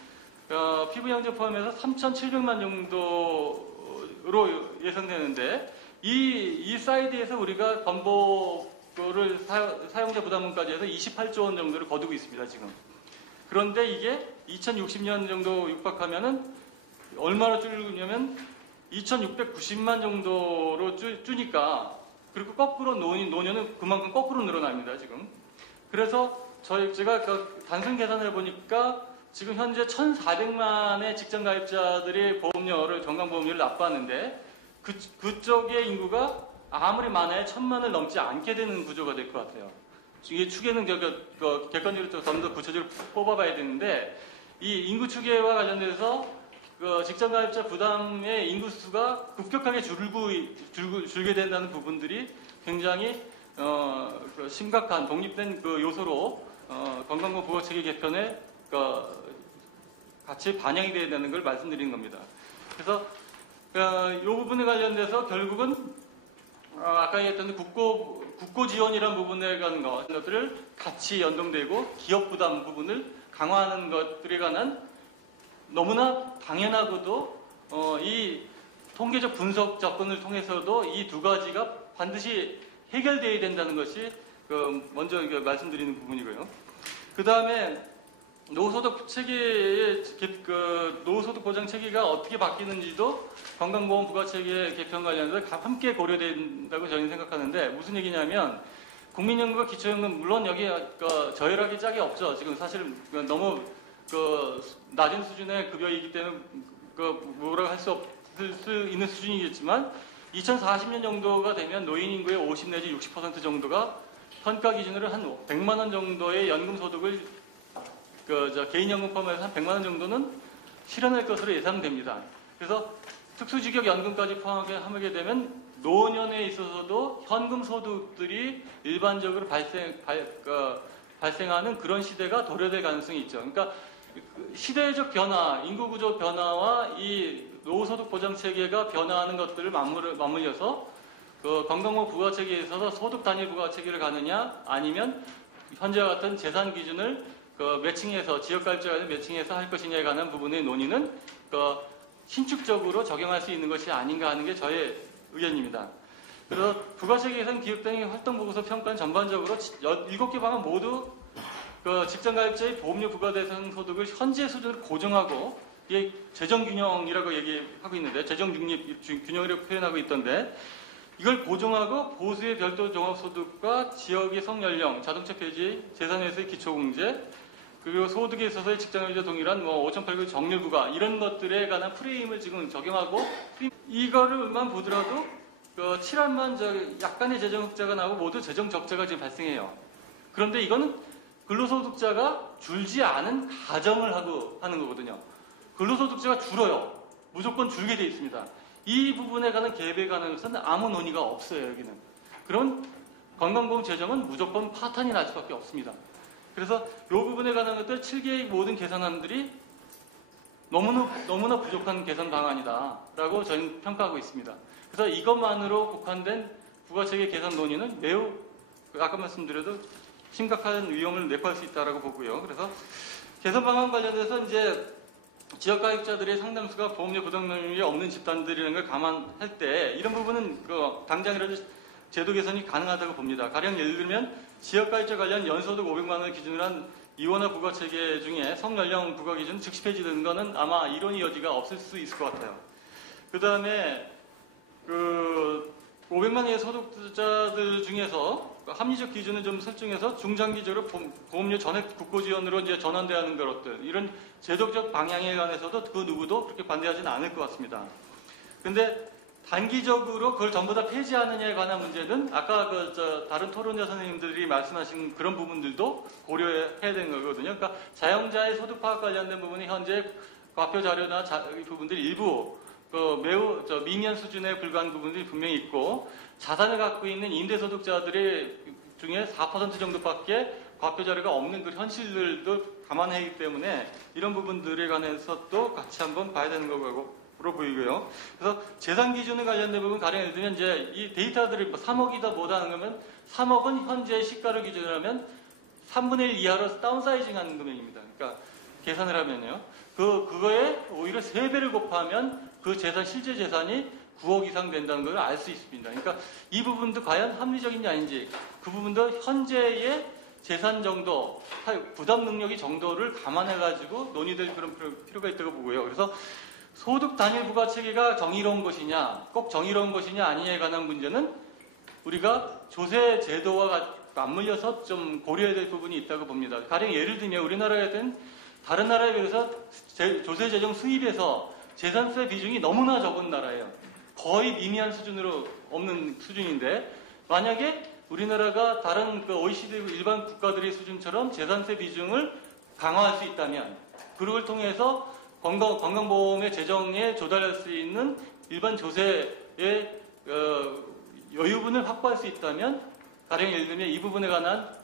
피부양자 포함해서 3,700만 정도로 예상되는데 이 사이드에서 우리가 건보를 사용자 부담금까지 해서 28조 원 정도를 거두고 있습니다 지금. 그런데 이게 2060년 정도 육박하면은 얼마나 줄냐면 2,690만 정도로 줄니까 그리고 거꾸로 노년은 그만큼 거꾸로 늘어납니다 지금. 그래서 제가 단순 계산을 해보니까 지금 현재 1,400만의 직장 가입자들이 건강보험료를 납부하는데 그쪽의 인구가 아무리 많아야 1,000만을 넘지 않게 되는 구조가 될 것 같아요. 이게 추계는 객관적으로 좀 더 구체적으로 뽑아봐야 되는데 이 인구 추계와 관련돼서 직장 가입자 부담의 인구수가 급격하게 줄게 된다는 부분들이 굉장히 심각한 독립된 요소로 건강보험 부가체계 개편에 같이 반영이 되어야 되는 걸 말씀드리는 겁니다. 그래서 이 부분에 관련돼서 결국은 아까 얘기했던 국고 지원이라는 부분에 관한 것들을 같이 연동되고 기업 부담 부분을 강화하는 것들에 관한 너무나 당연하고도 이 통계적 분석 접근을 통해서도 이 두 가지가 반드시 해결되어야 된다는 것이 먼저 이게 말씀드리는 부분이고요. 그 다음에 노후소득 체계의 노후소득 보장 체계가 어떻게 바뀌는지도 건강보험 부가체계 개편 관련해서 함께 고려된다고 저희는 생각하는데, 무슨 얘기냐면 국민연금과 기초연금 물론 여기 저열하게 짝이 없죠. 지금 사실 너무 낮은 수준의 급여이기 때문에 뭐라고 할 수 없을 수 있는 수준이겠지만 2040년 정도가 되면 노인 인구의 50 내지 60% 정도가 평가 기준으로 한 100만 원 정도의 연금 소득을 개인연금 포함해서 한 100만 원 정도는 실현할 것으로 예상됩니다. 그래서 특수직역연금까지 포함하게 되면 노년에 있어서도 현금 소득들이 일반적으로 발생하는 그런 시대가 도래될 가능성이 있죠. 그러니까 시대적 변화, 인구구조 변화와 이 노후소득 보장 체계가 변화하는 것들을 맞물려서 건강보험 부가체계에 있어서 소득 단위 부가체계를 가느냐, 아니면 현재와 같은 재산 기준을 매칭해서 지역가입자 간에 매칭해서 할 것이냐에 관한 부분의 논의는 신축적으로 적용할 수 있는 것이 아닌가 하는 게 저의 의견입니다. 그래서 부가체계에서는 기획단위 활동보고서 평가는 전반적으로 7개 방안 모두 직장가입자의 보험료 부과대상 소득을 현재 수준으로 고정하고, 이게 재정균형이라고 얘기하고 있는데, 재정중립균형이라고 표현하고 있던데, 이걸 고정하고 보수의 별도 종합소득과 지역의 성연령, 자동차 폐지, 재산에서의 기초공제, 그리고 소득에 있어서의 직장가입자 동일한 5,800 정률 부과, 이런 것들에 관한 프레임을 지금 적용하고, 이거를만 보더라도 7월만 약간의 재정 흑자가 나오고 모두 재정 적자가 지금 발생해요. 그런데 이거는 근로소득자가 줄지 않은 가정을 하는 거거든요. 근로소득자가 줄어요. 무조건 줄게 돼 있습니다. 이 부분에 관한 갭에 관해서는 아무 논의가 없어요, 여기는. 그럼 건강보험 재정은 무조건 파탄이 날 수밖에 없습니다. 그래서 이 부분에 관한 것들 7개의 모든 계산안들이 너무나 부족한 계산 방안이다라고 저희는 평가하고 있습니다. 그래서 이것만으로 국한된 부가체계 계산 논의는 매우 아까 말씀드려도 심각한 위험을 내포할 수 있다라고 보고요. 그래서 개선 방안 관련해서 이제 지역가입자들의 상당수가 보험료 부담 능력이 없는 집단들이라는 걸 감안할 때 이런 부분은 당장이라도 제도 개선이 가능하다고 봅니다. 가령 예를 들면 지역가입자 관련 연소득 500만 원을 기준으로 한 이원화 부가체계 중에 성연령 부과 기준 즉시 폐지되는 거는 아마 이론의 여지가 없을 수 있을 것 같아요. 그 다음에 500만 원의 소득자들 중에서 합리적 기준을 좀 설정해서 중장기적으로 보험료 전액 국고 지원으로 이제 전환되는 것들, 이런 제도적 방향에 관해서도 그 누구도 그렇게 반대하지는 않을 것 같습니다. 그런데 단기적으로 그걸 전부 다 폐지하느냐에 관한 문제는 아까 다른 토론자 선생님들이 말씀하신 그런 부분들도 고려해야 되는 거거든요. 그러니까 자영자의 소득 파악 관련된 부분이 현재 과표 자료나 부분들이 일부 매우 미미한 수준에 불과한 부분들이 분명히 있고, 자산을 갖고 있는 임대소득자들의 중에 4% 정도밖에 과표 자료가 없는 그 현실들도 감안해야 하기 때문에 이런 부분들에 관해서 또 같이 한번 봐야 되는 거로 보이고요. 그래서 재산 기준에 관련된 부분, 가령 예를 들면 이제 이 데이터들이 3억이다 뭐다 하는 거면 3억은 현재 시가를 기준으로 하면 3분의 1 이하로 다운사이징 하는 금액입니다. 그러니까 계산을 하면요. 그거에 오히려 3배를 곱하면 그 실제 재산이 9억 이상 된다는 걸 알 수 있습니다. 그러니까 이 부분도 과연 합리적인지 아닌지, 그 부분도 현재의 재산 정도, 부담 능력이 정도를 감안해가지고 논의될 그런 필요가 있다고 보고요. 그래서 소득 단일 부가체계가 정의로운 것이냐, 꼭 정의로운 것이냐 아니냐에 관한 문제는 우리가 조세 제도와 맞물려서 좀 고려해야 될 부분이 있다고 봅니다. 가령 예를 들면 우리나라 같은 다른 나라에 비해서 조세 재정 수입에서 재산세 비중이 너무나 적은 나라예요. 거의 미미한 수준으로 없는 수준인데, 만약에 우리나라가 다른 OECD 일반 국가들의 수준처럼 재산세 비중을 강화할 수 있다면, 그걸 통해서 건강보험의 재정에 조달할 수 있는 일반 조세의 여유분을 확보할 수 있다면, 가령 예를 들면 이 부분에 관한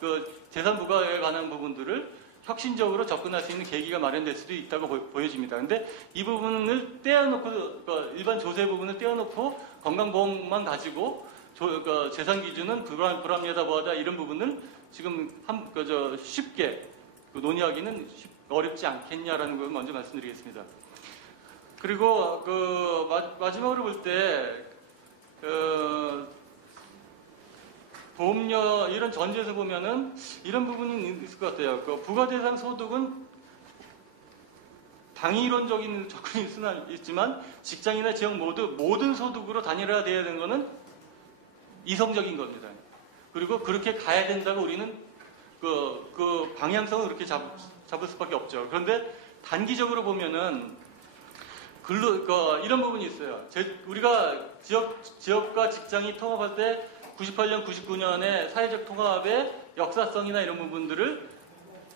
재산 부과에 관한 부분들을 혁신적으로 접근할 수 있는 계기가 마련될 수도 있다고 보여집니다. 그런데 이 부분을 떼어놓고, 일반 조세 부분을 떼어놓고 건강보험만 가지고 재산 기준은 불합리하다 뭐하다 이런 부분을 지금 쉽게 논의하기는 어렵지 않겠냐라는 걸 먼저 말씀드리겠습니다. 그리고 마지막으로 볼 때 보험료 이런 전제에서 보면은 이런 부분이 있을 것 같아요. 그 부과대상 소득은 당위론적인 접근이 있지만 직장이나 지역 모두 모든 소득으로 단일화돼야 되는 것은 이성적인 겁니다. 그리고 그렇게 가야 된다고 우리는 그 방향성을 그렇게 잡을 수밖에 없죠. 그런데 단기적으로 보면은 이런 부분이 있어요. 우리가 지역과 직장이 통합할 때 98년, 99년에 사회적 통합의 역사성이나 이런 부분들을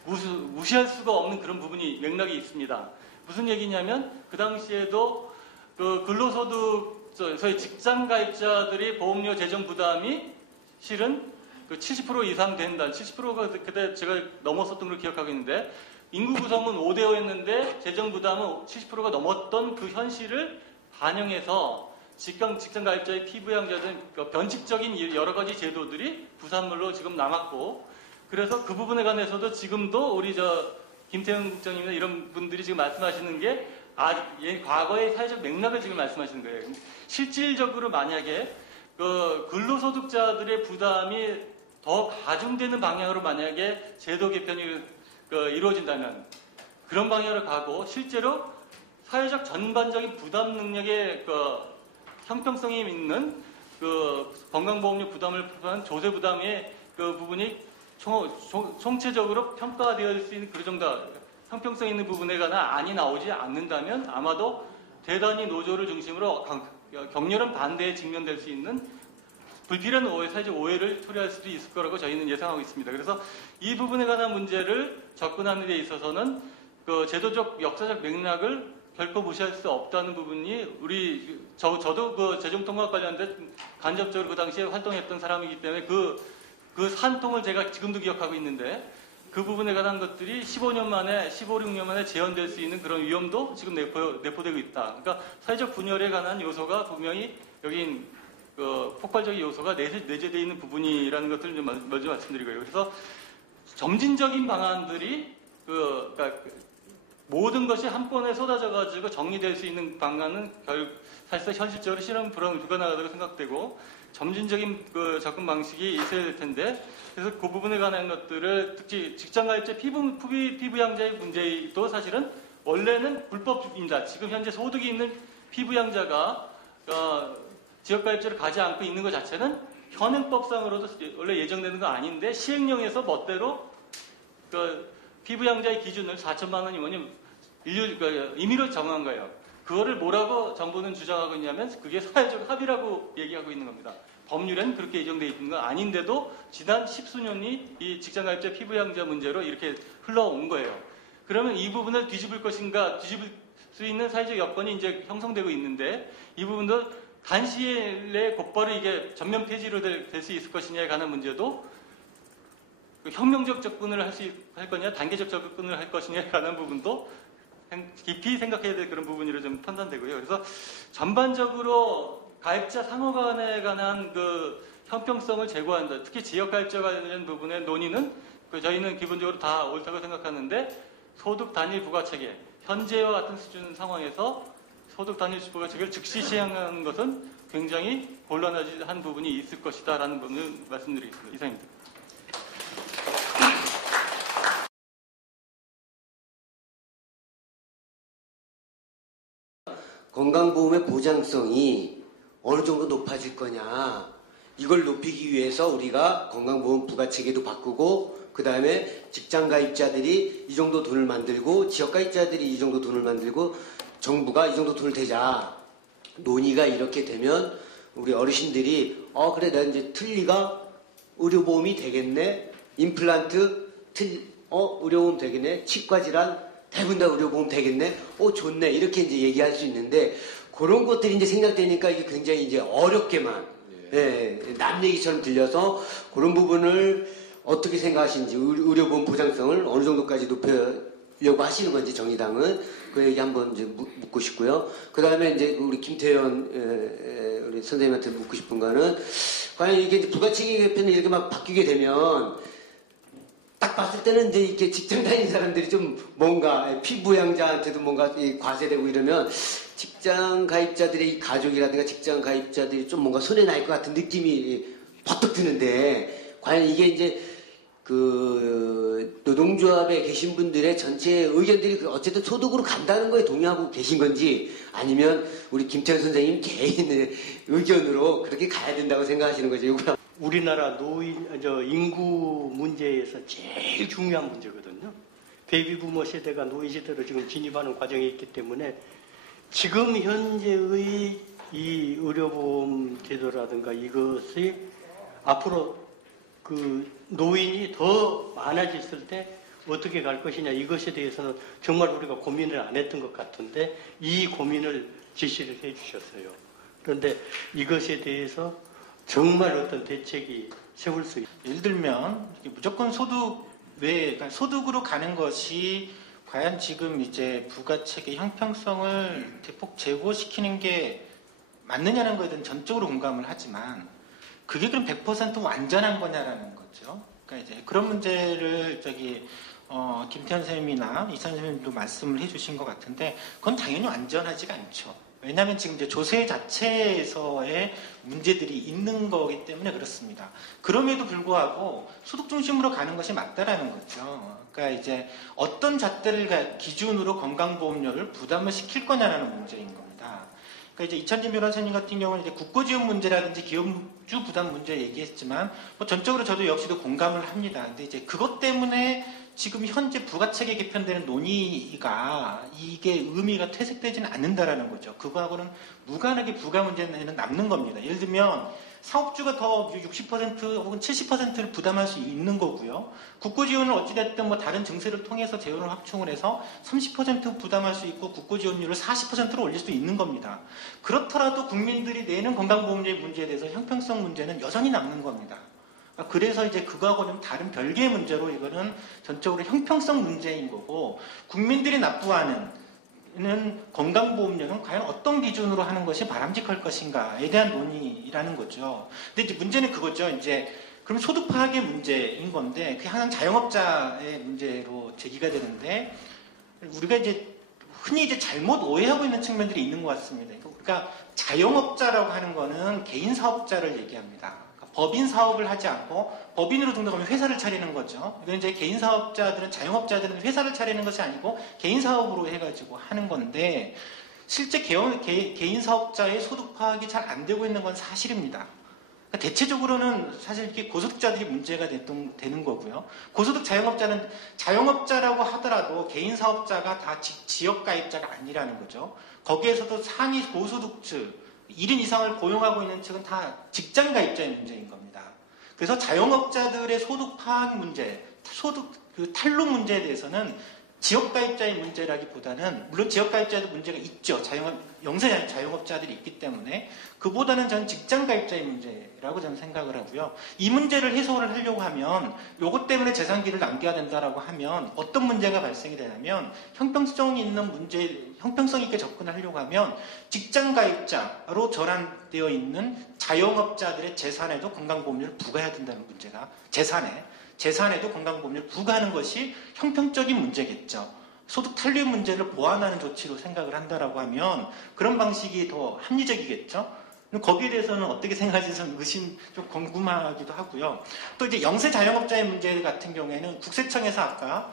무시할 수가 없는 그런 부분이 맥락이 있습니다. 무슨 얘기냐면 그 당시에도 그 근로소득, 저희 직장 가입자들이 보험료 재정 부담이 실은 그 70% 이상 된다. 70%가 그때 제가 넘었었던 걸 기억하고 있는데 인구 구성은 5대5였는데 재정 부담은 70%가 넘었던 그 현실을 반영해서 직장 가입자의 피부양자들 변칙적인 여러 가지 제도들이 부산물로 지금 남았고 그래서 그 부분에 관해서도 지금도 우리 김태형 국장님이나 이런 분들이 지금 말씀하시는 게 과거의 사회적 맥락을 지금 말씀하시는 거예요. 실질적으로 만약에 그 근로소득자들의 부담이 더 가중되는 방향으로 만약에 제도 개편이 이루어진다면 그런 방향으로 가고 실제로 사회적 전반적인 부담 능력의 형평성이 있는 건강보험료 부담을 포함한 조세 부담의 그 부분이 총체적으로 평가가 되어질 수 있는 그 정도 형평성 있는 부분에 관한 안이 나오지 않는다면 아마도 대단히 노조를 중심으로 격렬한 반대에 직면될 수 있는 불필요한 오해, 사회적 오해를 초래할 수도 있을 거라고 저희는 예상하고 있습니다. 그래서 이 부분에 관한 문제를 접근하는 데 있어서는 그 제도적, 역사적 맥락을 결코 무시할 수 없다는 부분이 저도 그 재정통합 관련된 간접적으로 그 당시에 활동했던 사람이기 때문에 그 산통을 제가 지금도 기억하고 있는데 그 부분에 관한 것들이 15년 만에, 16년 만에 재현될 수 있는 그런 위험도 지금 내포되고 있다. 그러니까 사회적 분열에 관한 요소가 분명히 여기 폭발적인 요소가 내재되어 있는 부분이라는 것들을 좀 먼저 말씀드리고요. 그래서 점진적인 방안들이 그러니까 모든 것이 한 번에 쏟아져가지고 정리될 수 있는 방안은 사실상 현실적으로 실현 불가능하다고 생각되고 점진적인 접근 방식이 있어야 될 텐데 그래서 그 부분에 관한 것들을 특히 직장가입자 피부양자의 문제도 사실은 원래는 불법입니다. 지금 현재 소득이 있는 피부양자가 지역가입자를 가지 않고 있는 것 자체는 현행법상으로도 원래 예정되는 거 아닌데 시행령에서 멋대로 피부양자의 기준을 4천만 원이 뭐냐면 임의로 정한 거예요. 그거를 뭐라고 정부는 주장하고 있냐면 그게 사회적 합의라고 얘기하고 있는 겁니다. 법률엔 그렇게 예정되어 있는 건 아닌데도 지난 10수년이 이 직장가입자 피부양자 문제로 이렇게 흘러온 거예요. 그러면 이 부분을 뒤집을 것인가 뒤집을 수 있는 사회적 여건이 이제 형성되고 있는데 이 부분도 단시일에 곧바로 이게 전면 폐지로 될 수 있을 것이냐에 관한 문제도 혁명적 접근을 할 거냐 단계적 접근을 할 것이냐에 관한 부분도 깊이 생각해야 될 그런 부분으로 좀 판단되고요. 그래서 전반적으로 가입자 상호 간에 관한 그 형평성을 제고한다. 특히 지역 가입자 관련 부분의 논의는 저희는 기본적으로 다 옳다고 생각하는데 소득 단일 부과체계 현재와 같은 수준 상황에서 소득 단일 부과체계를 즉시 시행하는 것은 굉장히 곤란한 부분이 있을 것이다라는 부분을 말씀드리겠습니다. 이상입니다. 건강보험의 보장성이 어느 정도 높아질 거냐 이걸 높이기 위해서 우리가 건강보험 부과체계도 바꾸고 그 다음에 직장가입자들이 이 정도 돈을 만들고 지역가입자들이 이 정도 돈을 만들고 정부가 이 정도 돈을 대자 논의가 이렇게 되면 우리 어르신들이 그래 내가 이제 틀니가 의료보험이 되겠네 임플란트 의료보험 되겠네 치과질환 대부분 다 의료보험 되겠네? 좋네. 이렇게 이제 얘기할 수 있는데, 그런 것들이 이제 생각되니까 이게 굉장히 이제 어렵게만, 남 얘기처럼 들려서 그런 부분을 어떻게 생각하시는지, 의료보험 보장성을 어느 정도까지 높여려고 하시는 건지, 정의당은. 그 얘기 한번 이제 묻고 싶고요. 그 다음에 이제 우리 김태현, 우리 선생님한테 묻고 싶은 거는, 과연 이게 이제 부가체계 개편이 이렇게 막 바뀌게 되면, 딱 봤을 때는 이제 이렇게 직장 다니는 사람들이 좀 뭔가 피부양자한테도 뭔가 과세되고 이러면 직장 가입자들의 가족이라든가 직장 가입자들이 좀 뭔가 손해 날 것 같은 느낌이 버뜩 드는데 과연 이게 이제 그 노동조합에 계신 분들의 전체 의견들이 어쨌든 소득으로 간다는 거에 동의하고 계신 건지 아니면 우리 김태현 선생님 개인의 의견으로 그렇게 가야 된다고 생각하시는 거죠? 이거 우리나라 인구 문제에서 제일 중요한 문제거든요. 베이비부머 세대가 노인 시대로 지금 진입하는 과정에 있기 때문에 지금 현재의 이 의료보험 제도라든가 이것이 앞으로 그 노인이 더 많아졌을 때 어떻게 갈 것이냐 이것에 대해서는 정말 우리가 고민을 안 했던 것 같은데 이 고민을 지시를 해 주셨어요. 그런데 이것에 대해서 정말 어떤 대책이 세울 수 있어요. 예를 들면 무조건 소득 외에 그러니까 소득으로 가는 것이 과연 지금 이제 부가체계 형평성을 대폭 제고시키는 게 맞느냐는 것에 대한 전적으로 공감을 하지만 그게 그럼 100% 완전한 거냐라는 거죠. 그러니까 이제 그런 문제를 김태현 선생님이나 이찬 선생님도 말씀을 해주신 것 같은데 그건 당연히 완전하지가 않죠. 왜냐하면 지금 이제 조세 자체에서의 문제들이 있는 거기 때문에 그렇습니다. 그럼에도 불구하고 소득 중심으로 가는 것이 맞다라는 거죠. 그러니까 이제 어떤 잣대를 기준으로 건강보험료를 부담을 시킬 거냐라는 문제인 겁니다. 그러니까 이제 이찬진 변호사님 같은 경우는 이제 국고지원 문제라든지 기업주 부담 문제 얘기했지만 뭐 전적으로 저도 역시도 공감을 합니다. 근데 이제 그것 때문에 지금 현재 부가체계 개편되는 논의가 이게 의미가 퇴색되지는 않는다라는 거죠. 그거하고는 무관하게 부가 문제는 남는 겁니다. 예를 들면 사업주가 더 60% 혹은 70%를 부담할 수 있는 거고요. 국고지원을 어찌됐든 뭐 다른 증세를 통해서 재원을 확충을 해서 30% 부담할 수 있고 국고지원율을 40%로 올릴 수 있는 겁니다. 그렇더라도 국민들이 내는 건강보험료의 문제에 대해서 형평성 문제는 여전히 남는 겁니다. 그래서 이제 그거하고는 다른 별개의 문제로 이거는 전적으로 형평성 문제인 거고 국민들이 납부하는 건강보험료는 과연 어떤 기준으로 하는 것이 바람직할 것인가에 대한 논의라는 거죠. 근데 이제 문제는 그거죠. 이제 그럼 소득 파악의 문제인 건데 그게 항상 자영업자의 문제로 제기가 되는데 우리가 이제 흔히 이제 잘못 오해하고 있는 측면들이 있는 것 같습니다. 그러니까 자영업자라고 하는 거는 개인 사업자를 얘기합니다. 법인 사업을 하지 않고 법인으로 등록하면 회사를 차리는 거죠. 이건 이제 개인 사업자들은 자영업자들은 회사를 차리는 것이 아니고 개인 사업으로 해가지고 하는 건데 실제 개인 사업자의 소득 파악이 잘 안 되고 있는 건 사실입니다. 그러니까 대체적으로는 사실 이렇게 고소득자들이 문제가 되는 거고요. 고소득 자영업자는 자영업자라고 하더라도 개인 사업자가 다 지역 가입자가 아니라는 거죠. 거기에서도 상위 고소득층 1인 이상을 고용하고 있는 측은 다 직장 가입자의 문제인 겁니다. 그래서 자영업자들의 소득 파악 문제, 소득 탈루 문제에 대해서는 지역 가입자의 문제라기보다는 물론 지역 가입자도 문제가 있죠. 영세 자영업자들이 있기 때문에 그보다는 저는 직장 가입자의 문제라고 저는 생각을 하고요. 이 문제를 해소를 하려고 하면 요것 때문에 재산기를 남겨야 된다라고 하면 어떤 문제가 발생이 되냐면 형평성 있게 접근을 하려고 하면 직장 가입자로 전환되어 있는 자영업자들의 재산에도 건강보험료를 부과해야 된다는 문제가 재산에도 건강보험료를 부과하는 것이 형평적인 문제겠죠. 소득 탄류 문제를 보완하는 조치로 생각을 한다라고 하면 그런 방식이 더 합리적이겠죠. 거기에 대해서는 어떻게 생각하시는지 의심 좀 궁금하기도 하고요. 또 이제 영세 자영업자의 문제 같은 경우에는 국세청에서 아까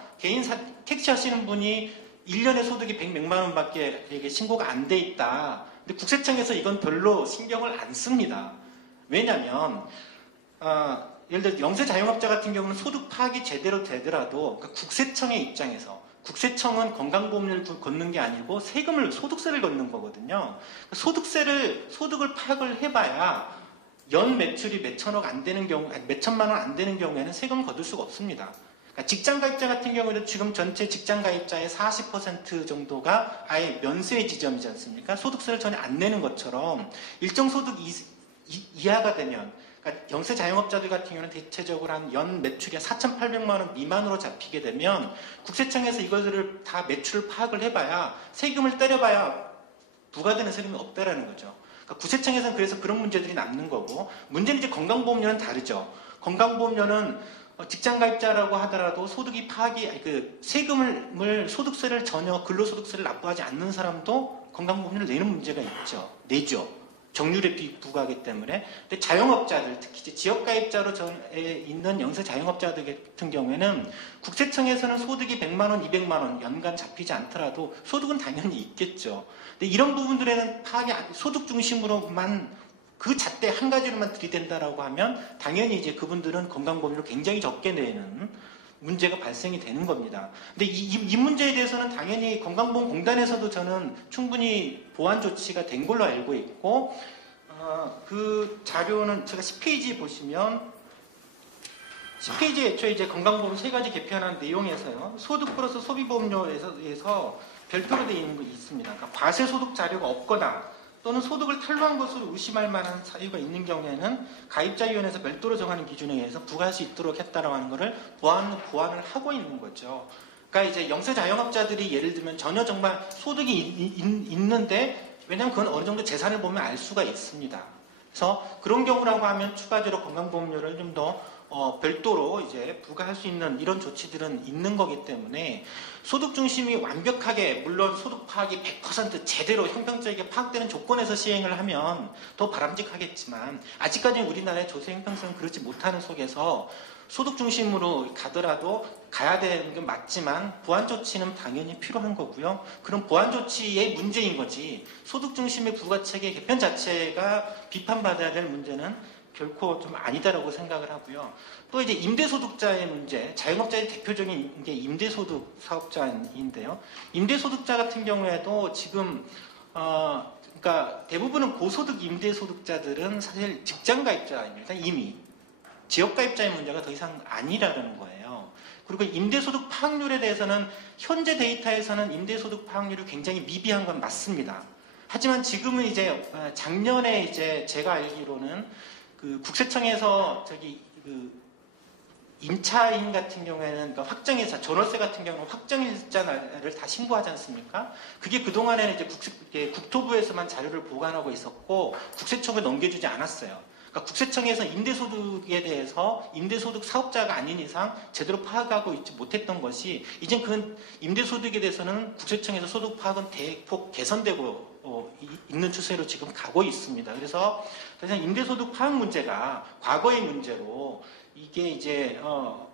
택시 하시는 분이 1년에 소득이 100몇만 원밖에 이게 신고가 안 돼 있다. 근데 국세청에서 이건 별로 신경을 안 씁니다. 왜냐하면 예를 들어 영세 자영업자 같은 경우는 소득 파악이 제대로 되더라도 그러니까 국세청의 입장에서 국세청은 건강보험료를 걷는 게 아니고 소득세를 걷는 거거든요. 소득을 파악을 해봐야 연 매출이 몇천억 안 되는 경우, 몇천만 원 안 되는 경우에는 세금을 거둘 수가 없습니다. 그러니까 직장 가입자 같은 경우에도 지금 전체 직장 가입자의 40% 정도가 아예 면세의 지점이지 않습니까? 소득세를 전혀 안 내는 것처럼 일정 소득 이하가 되면 그러니까 영세 자영업자들 같은 경우는 대체적으로 한 연 매출이 4,800만 원 미만으로 잡히게 되면 국세청에서 이것을 다 매출 파악을 해봐야 세금을 때려봐야 부과되는 세금이 없다라는 거죠. 그러니까 국세청에서는 그래서 그런 문제들이 남는 거고 문제는 이제 건강보험료는 다르죠. 건강보험료는 직장 가입자라고 하더라도 소득이 소득세를 전혀 근로소득세를 납부하지 않는 사람도 건강보험료를 내는 문제가 있죠. 내죠. 정률에 부과하기 때문에. 근데 자영업자들, 특히 이제 지역가입자로 있는 영세 자영업자들 같은 경우에는 국세청에서는 소득이 100만 원, 200만 원 연간 잡히지 않더라도 소득은 당연히 있겠죠. 근데 이런 부분들에는 파악이 소득 중심으로만 그 잣대 한 가지로만 들이댄다라고 하면 당연히 이제 그분들은 건강보험료를 굉장히 적게 내는 문제가 발생이 되는 겁니다. 근데 이 문제에 대해서는 당연히 건강보험공단에서도 저는 충분히 보완 조치가 된 걸로 알고 있고, 그 자료는 제가 10페이지 보시면 10페이지에 애초에 이제 건강보험 3가지 개편한 내용에서요, 소득 플러스 소비보험료에서 별도로 되어 있는 거 있습니다. 그러니까 과세소득 자료가 없거나 또는 소득을 탈루한 것으로 의심할 만한 사유가 있는 경우에는 가입자위원회에서 별도로 정하는 기준에 의해서 부과할 수 있도록 했다라고 하는 것을 보완을 하고 있는 거죠. 그러니까 이제 영세 자영업자들이 예를 들면 전혀 정말 소득이 있는데, 왜냐하면 그건 어느 정도 재산을 보면 알 수가 있습니다. 그래서 그런 경우라고 하면 추가적으로 건강보험료를 좀 더 별도로 이제 부과할 수 있는 이런 조치들은 있는 거기 때문에 소득 중심이 완벽하게, 물론 소득 파악이 100% 제대로 형평적이게 파악되는 조건에서 시행을 하면 더 바람직하겠지만, 아직까지는 우리나라의 조세 형평성은 그렇지 못하는 속에서 소득 중심으로 가더라도 가야 되는 건 맞지만 보완 조치는 당연히 필요한 거고요. 그런 보완 조치의 문제인 거지, 소득 중심의 부가체계 개편 자체가 비판받아야 될 문제는 결코 좀 아니다라고 생각을 하고요. 또 이제 임대소득자의 문제, 자영업자의 대표적인 게 임대소득 사업자인데요. 임대소득자 같은 경우에도 지금 그러니까 대부분은 고소득 임대소득자들은 사실 직장가입자입니다. 이미 지역가입자의 문제가 더 이상 아니라는 거예요. 그리고 임대소득 파악률에 대해서는 현재 데이터에서는 임대소득 파악률이 굉장히 미비한 건 맞습니다. 하지만 지금은 이제 작년에 이제 제가 알기로는 그 국세청에서 임차인 같은 경우에는, 그러니까 확정일자, 전월세 같은 경우는 확정일자를 다 신고하지 않습니까? 그게 그동안에는 이제 국토부에서만 자료를 보관하고 있었고 국세청에 넘겨주지 않았어요. 그러니까 국세청에서 임대소득에 대해서 임대소득 사업자가 아닌 이상 제대로 파악하고 있지 못했던 것이, 이젠 그 임대소득에 대해서는 국세청에서 소득 파악은 대폭 개선되고 있는 추세로 지금 가고 있습니다. 그래서 사실 임대소득 파악 문제가 과거의 문제로 이게 이제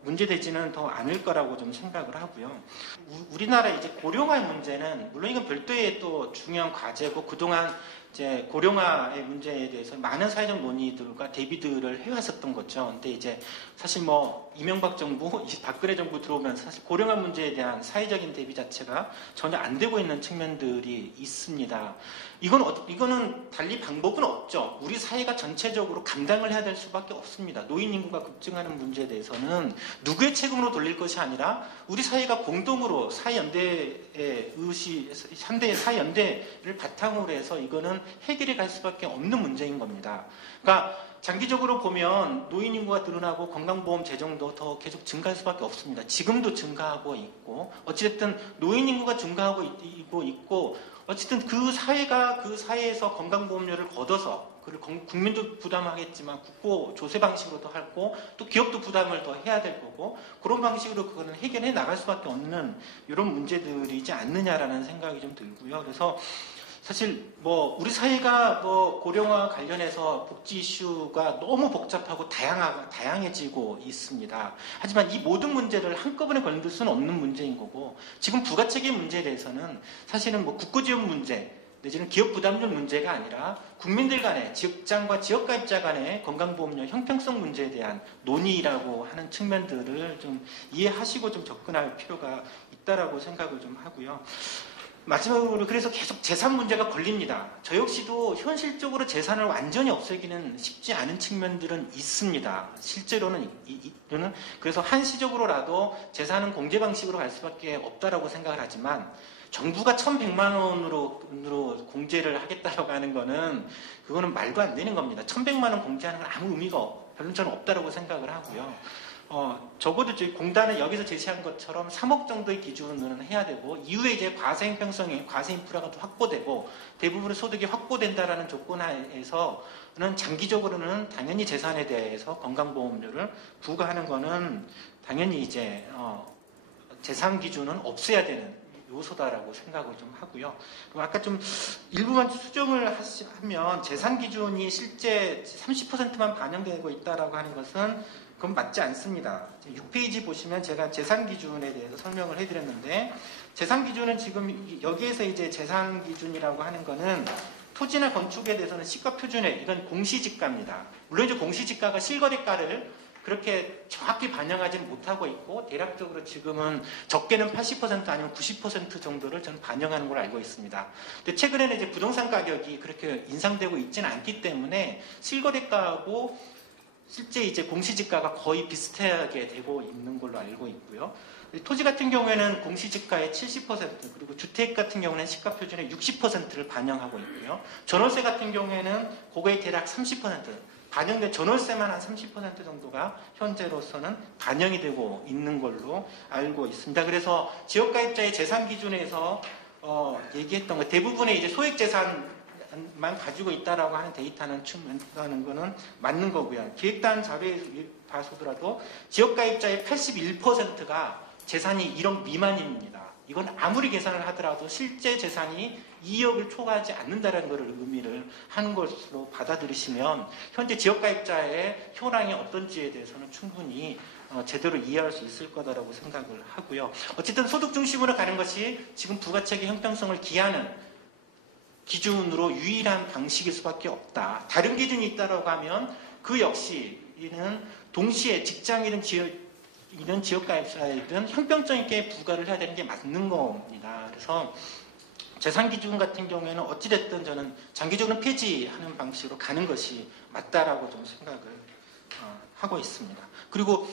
문제되지는 더 않을 거라고 좀 생각을 하고요. 우리나라 이제 고령화 문제는 물론 이건 별도의 또 중요한 과제고, 그동안 이제 고령화의 문제에 대해서 많은 사회적 논의들과 대비들을 해왔었던 거죠. 근데 이제 사실 뭐 이명박 정부, 박근혜 정부 들어오면서 사실 고령화 문제에 대한 사회적인 대비 자체가 전혀 안 되고 있는 측면들이 있습니다. 이거는 달리 방법은 없죠. 우리 사회가 전체적으로 감당을 해야 될 수밖에 없습니다. 노인 인구가 급증하는 문제에 대해서는 누구의 책임으로 돌릴 것이 아니라 우리 사회가 공동으로 사회연대의 현대의 사회연대를 바탕으로 해서 이거는 해결해 갈 수밖에 없는 문제인 겁니다. 그러니까 장기적으로 보면 노인 인구가 늘어나고 건강보험 재정도 더 계속 증가할 수밖에 없습니다. 지금도 증가하고 있고, 어찌됐든 노인 인구가 증가하고 있고 어쨌든 그 사회에서 건강보험료를 걷어서, 그걸 국민도 부담하겠지만 국고 조세 방식으로도 하고 또 기업도 부담을 더 해야 될 거고, 그런 방식으로 그거는 해결해 나갈 수밖에 없는 이런 문제들이지 않느냐라는 생각이 좀 들고요. 그래서 사실 뭐 우리 사회가 뭐 고령화 관련해서 복지 이슈가 너무 복잡하고 다양해지고 있습니다. 하지만 이 모든 문제를 한꺼번에 건들 수는 없는 문제인 거고, 지금 부가체계 문제에 대해서는 사실은 뭐 국고지원 문제 내지는 기업 부담률 문제가 아니라 국민들 간의, 직장과 지역가입자 간의 건강보험료 형평성 문제에 대한 논의라고 하는 측면들을 좀 이해하시고 좀 접근할 필요가 있다라고 생각을 좀 하고요. 마지막으로 그래서 계속 재산 문제가 걸립니다. 저 역시도 현실적으로 재산을 완전히 없애기는 쉽지 않은 측면들은 있습니다. 실제로는 그래서 한시적으로라도 재산은 공제 방식으로 갈 수밖에 없다라고 생각을 하지만, 정부가 1,100만 원으로 공제를 하겠다라고 하는 거는 그거는 말도 안 되는 겁니다. 1,100만 원 공제하는 건 아무 의미가 별로 저는 없다라고 생각을 하고요. 적어도 저희 공단은 여기서 제시한 것처럼 3억 정도의 기준은 해야 되고, 이후에 이제 과세 형평성이, 과세 인프라가 또 확보되고 대부분의 소득이 확보된다라는 조건 하에서는 장기적으로는 당연히 재산에 대해서 건강보험료를 부과하는 거는 당연히 이제 재산 기준은 없애야 되는 요소다라고 생각을 좀 하고요. 그리고 아까 좀 일부만 수정을 하면 재산 기준이 실제 30%만 반영되고 있다라고 하는 것은 그건 맞지 않습니다. 6페이지 보시면 제가 재산 기준에 대해서 설명을 해드렸는데, 재산 기준은 지금 여기에서 이제 재산 기준이라고 하는 거는 토지나 건축에 대해서는 시가 표준액, 이건 공시지가입니다. 물론 이제 공시지가가 실거래가를 그렇게 정확히 반영하지는 못하고 있고, 대략적으로 지금은 적게는 80% 아니면 90% 정도를 저는 반영하는 걸로 알고 있습니다. 근데 최근에는 이제 부동산 가격이 그렇게 인상되고 있지는 않기 때문에 실거래가하고 실제 이제 공시지가가 거의 비슷하게 되고 있는 걸로 알고 있고요. 토지 같은 경우에는 공시지가의 70%, 그리고 주택 같은 경우는 시가표준의 60%를 반영하고 있고요. 전월세 같은 경우에는 그거의 대략 30%, 반영된 전월세만 한 30% 정도가 현재로서는 반영이 되고 있는 걸로 알고 있습니다. 그래서 지역가입자의 재산 기준에서 얘기했던 거 대부분의 이제 소액 재산만 가지고 있다라고 하는 데이터는 충분하는 거는 맞는 거고요. 기획단 자료에 봐서더라도 지역가입자의 81%가 재산이 1억 미만입니다. 이건 아무리 계산을 하더라도 실제 재산이 2억을 초과하지 않는다는 것을 의미를 하는 것으로 받아들이시면 현재 지역가입자의 현황이 어떤지에 대해서는 충분히 제대로 이해할 수 있을 거다라고 생각을 하고요. 어쨌든 소득 중심으로 가는 것이 지금 부가책의 형평성을 기하는 기준으로 유일한 방식일 수밖에 없다. 다른 기준이 있다라고 하면 그 역시 이는 동시에 직장이든 지역가입자이든 형평성 있게 부과를 해야 되는 게 맞는 겁니다. 그래서 재산 기준 같은 경우에는 어찌됐든 저는 장기적으로 폐지하는 방식으로 가는 것이 맞다라고 좀 생각을 하고 있습니다. 그리고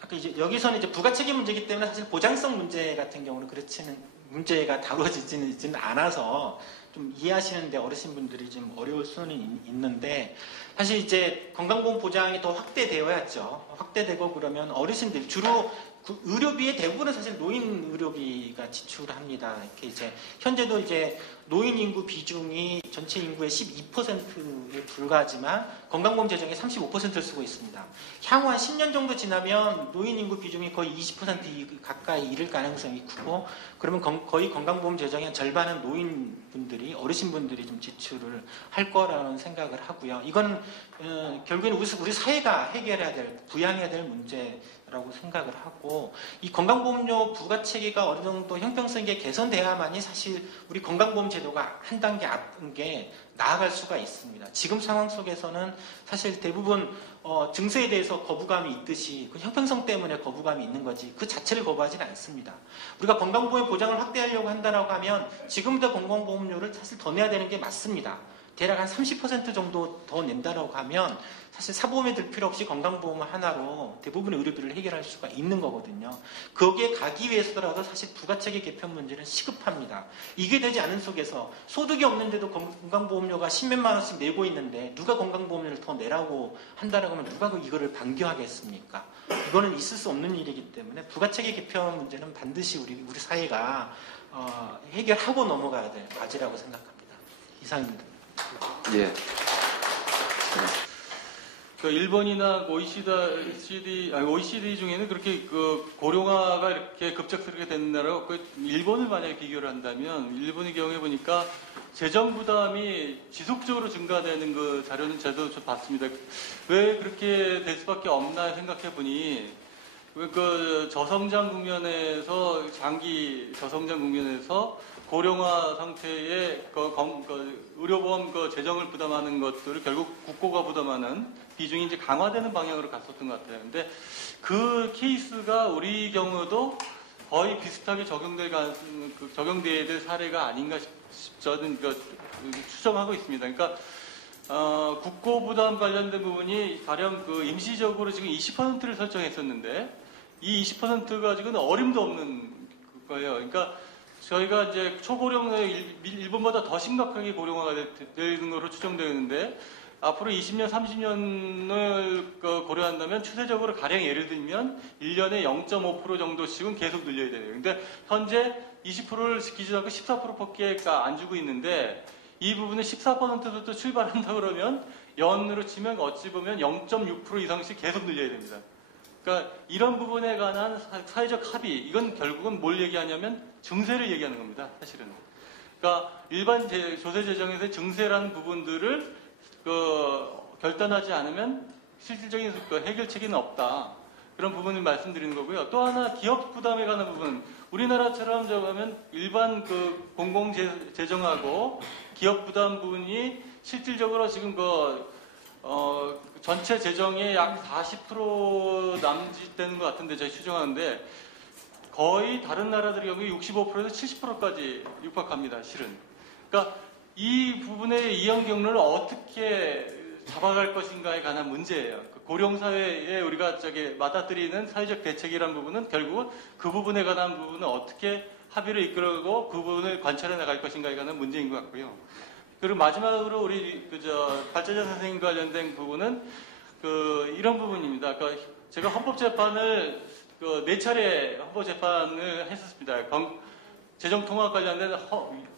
아까 이제 여기서는 이제 부가책임 문제이기 때문에 사실 보장성 문제 같은 경우는 그렇지는 문제가 다뤄지지는 않아서 좀 이해하시는데 어르신분들이 좀 어려울 수는 있는데, 사실 이제 건강보험 보장이 더 확대되어야죠. 확대되고 그러면 어르신들 주로 그 의료비의 대부분은 사실 노인 의료비가 지출합니다. 이렇게 이제 현재도 이제 노인 인구 비중이 전체 인구의 12%에 불과하지만 건강보험 재정의 35%를 쓰고 있습니다. 향후 한 10년 정도 지나면 노인 인구 비중이 거의 20% 가까이 이를 가능성이 크고, 그러면 거의 건강보험 재정의 절반은 노인분들이, 어르신분들이 좀 지출을 할 거라는 생각을 하고요. 이거는 결국에는 우리 사회가 해결해야 될, 부양해야 될 문제라고 생각을 하고, 이 건강보험료 부가체계가 어느 정도 형평성 있게 개선돼야만이 사실 우리 건강보험 제도가 한 단계 앞에 나아갈 수가 있습니다. 지금 상황 속에서는 사실 대부분 증세에 대해서 거부감이 있듯이 그 형평성 때문에 거부감이 있는 거지 그 자체를 거부하지는 않습니다. 우리가 건강보험 보장을 확대하려고 한다고 하면 지금부터 건강보험료를 사실 더 내야 되는 게 맞습니다. 대략 한 30% 정도 더 낸다라고 하면 사실 사보험에 들 필요 없이 건강보험 하나로 대부분의 의료비를 해결할 수가 있는 거거든요. 거기에 가기 위해서라도 사실 부가체계 개편 문제는 시급합니다. 이게 되지 않은 속에서 소득이 없는데도 건강보험료가 10몇만 원씩 내고 있는데 누가 건강보험료를 더 내라고 한다라고 하면 누가 이거를 반겨하겠습니까? 이거는 있을 수 없는 일이기 때문에 부가체계 개편 문제는 반드시 우리 사회가 해결하고 넘어가야 될 과제라고 생각합니다. 이상입니다. 예. 그 일본이나 OECD 중에는 그렇게 그 고령화가 이렇게 급작스럽게 되는 나라고, 그 일본을 만약에 비교를 한다면 일본의 경우에 보니까 재정 부담이 지속적으로 증가되는 그 자료는 저도 좀 봤습니다. 왜 그렇게 될 수밖에 없나 생각해 보니 그 저성장 국면에서 장기 저성장 국면에서 고령화 상태의 의료보험 재정을 부담하는 것들을 결국 국고가 부담하는 비중이 이제 강화되는 방향으로 갔었던 것 같아요. 근데 그 케이스가 우리 경우도 거의 비슷하게 적용돼야 될 사례가 아닌가 저는 추정하고 있습니다. 그러니까 국고 부담 관련된 부분이 가령 임시적으로 지금 20%를 설정했었는데 이 20%가 지금 어림도 없는 거예요. 그러니까 저희가 이제 초고령의 일본보다 더 심각하게 고령화가 되는 것으로 추정되는데 앞으로 20년, 30년을 고려한다면 추세적으로 가령 예를 들면 1년에 0.5% 정도씩은 계속 늘려야 돼요. 근데 현재 20%를 기준하고 14%밖에 안 주고 있는데 이 부분을 14%부터 출발한다 그러면 연으로 치면 어찌 보면 0.6% 이상씩 계속 늘려야 됩니다. 그러니까 이런 부분에 관한 사회적 합의, 이건 결국은 뭘 얘기하냐면 증세를 얘기하는 겁니다. 사실은. 그러니까 일반 조세 재정에서 증세라는 부분들을 결단하지 않으면 실질적인 해결책이 없다. 그런 부분을 말씀드리는 거고요. 또 하나 기업 부담에 관한 부분. 우리나라처럼 저하면 일반 공공 재정하고 기업 부담 부분이 실질적으로 지금 전체 재정의 약 40% 남짓되는 것 같은데 저희 추정하는데 거의 다른 나라들의 경우에 65%에서 70%까지 육박합니다. 실은. 그러니까 이 부분의 이용 경로를 어떻게 잡아갈 것인가에 관한 문제예요. 고령사회에 우리가 맞닥뜨리는 사회적 대책이라는 부분은 결국은 그 부분에 관한 부분은 어떻게 합의를 이끌고 그 부분을 관찰해 나갈 것인가에 관한 문제인 것 같고요. 그리고 마지막으로 우리 발자재 선생님과 관련된 부분은 이런 부분입니다. 제가 헌법재판을 4차례 헌법재판을 했었습니다. 재정통합 관련된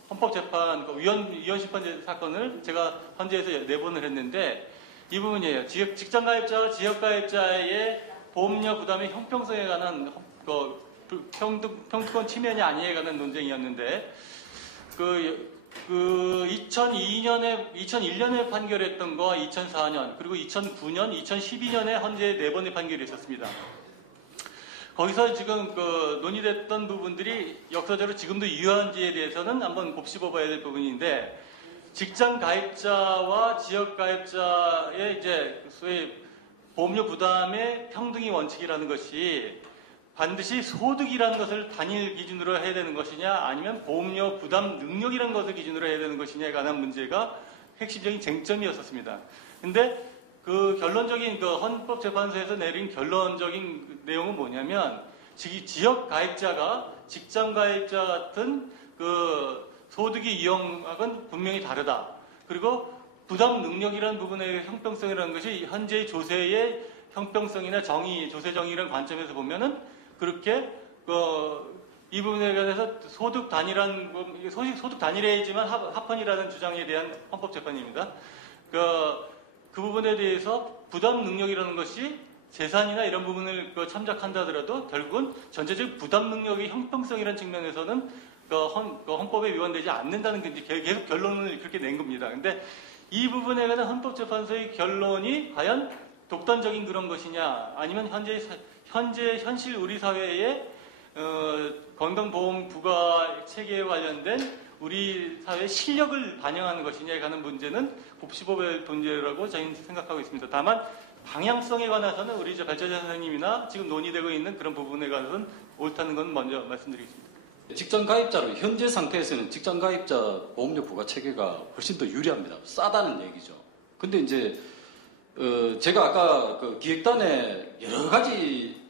헌법재판 위헌심판 사건을 제가 헌재에서 4번을 했는데 이 부분이에요. 직장가입자와 지역가입자의 보험료 부담의 형평성에 관한 평등권 침해냐 아니에 관한 논쟁이었는데 2001년에 판결했던 거와 2004년 그리고 2009년, 2012년에 헌재에 4번의 판결이 있었습니다. 거기서 지금 논의됐던 부분들이 역사적으로 지금도 유효한지에 대해서는 한번 곱씹어봐야 될 부분인데 직장 가입자와 지역 가입자의 이제 소위 보험료 부담의 평등이 원칙이라는 것이 반드시 소득이라는 것을 단일 기준으로 해야 되는 것이냐 아니면 보험료 부담 능력이라는 것을 기준으로 해야 되는 것이냐에 관한 문제가 핵심적인 쟁점이었었습니다. 근데 결론적인 헌법재판소에서 내린 결론적인 내용은 뭐냐면 지역 가입자가 직장 가입자 같은 소득이 이용학은 분명히 다르다. 그리고 부담 능력이라는 부분의 형평성이라는 것이 현재의 조세의 형평성이나 조세 정의라는 관점에서 보면은 그렇게 이 부분에 관해서 소득 단일해야지만 합헌이라는 주장에 대한 헌법재판입니다. 그 부분에 대해서 부담 능력이라는 것이 재산이나 이런 부분을 참작한다 하더라도 결국은 전체적 부담 능력의 형평성이라는 측면에서는 헌법에 위반되지 않는다는 게 계속 결론을 그렇게 낸 겁니다. 근데 이 부분에 관한 헌법재판소의 결론이 과연 독단적인 그런 것이냐 아니면 현실 우리 사회의 건강보험 부과 체계에 관련된 우리 사회의 실력을 반영하는 것이냐에 관한 문제는 곱씹어볼 문제라고 저희는 생각하고 있습니다. 다만 방향성에 관해서는 우리 발자재 선생님이나 지금 논의되고 있는 그런 부분에 관해서는 옳다는 건 먼저 말씀드리겠습니다. 직장 가입자로 현재 상태에서는 직장 가입자 보험료 부과 체계가 훨씬 더 유리합니다. 싸다는 얘기죠. 근데 이제 제가 아까 기획단에 여러 가지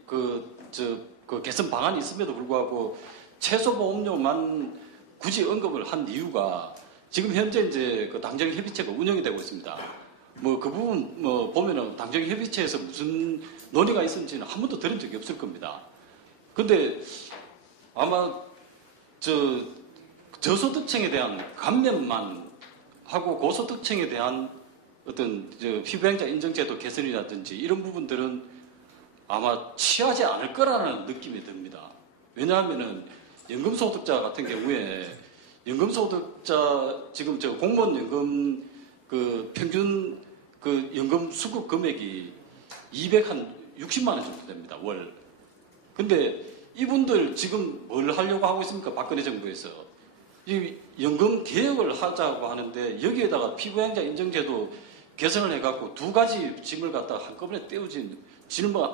개선 방안이 있음에도 불구하고 최소 보험료만 굳이 언급을 한 이유가 지금 현재 이제 당정협의체가 운영이 되고 있습니다. 그 부분 보면은 당정협의체에서 무슨 논의가 있었는지는 한 번도 들은 적이 없을 겁니다. 근데 아마 저소득층에 대한 감면만 하고 고소득층에 대한 어떤 피부양자 인정제도 개선이라든지 이런 부분들은 아마 취하지 않을 거라는 느낌이 듭니다. 왜냐하면은 연금소득자 같은 경우에 연금소득자 지금 공무원 연금 평균 연금 수급 금액이 260만 원 정도 됩니다. 월. 근데 이분들 지금 뭘 하려고 하고 있습니까? 박근혜 정부에서. 이 연금 개혁을 하자고 하는데 여기에다가 피부양자 인정제도 개선을 해갖고 두 가지 짐을 갖다가 한꺼번에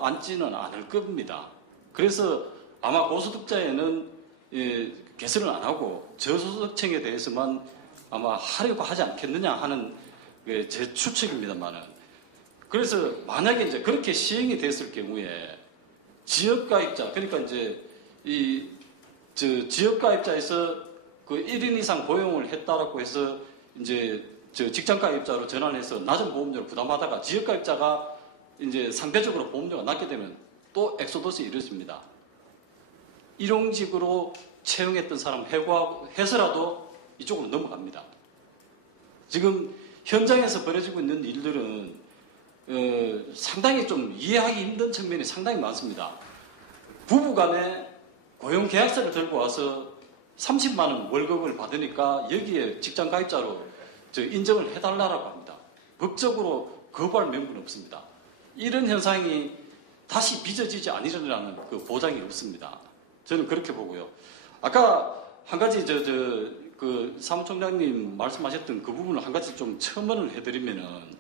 앉지는 않을 겁니다. 그래서 아마 고소득자에는 개선을 안 하고 저소득층에 대해서만 아마 하려고 하지 않겠느냐 하는 제 추측입니다만은. 그래서 만약에 이제 그렇게 시행이 됐을 경우에 지역가입자, 그러니까 이제 지역가입자에서 1인 이상 고용을 했다라고 해서 이제 직장가입자로 전환해서 낮은 보험료를 부담하다가 지역가입자가 이제 상대적으로 보험료가 낮게 되면 또 엑소더스가 이루어집니다. 이런 식으로 채용했던 사람 해서라도 이쪽으로 넘어갑니다. 지금 현장에서 벌어지고 있는 일들은 상당히 좀 이해하기 힘든 측면이 상당히 많습니다. 부부간에 고용계약서를 들고 와서 30만 원 월급을 받으니까 여기에 직장 가입자로 인정을 해달라고 합니다. 법적으로 거부할 명분은 없습니다. 이런 현상이 다시 빚어지지 않으리라는 그 보장이 없습니다. 저는 그렇게 보고요. 아까 한 가지 그 사무총장님 말씀하셨던 그 부분을 한 가지 좀 첨언을 해드리면은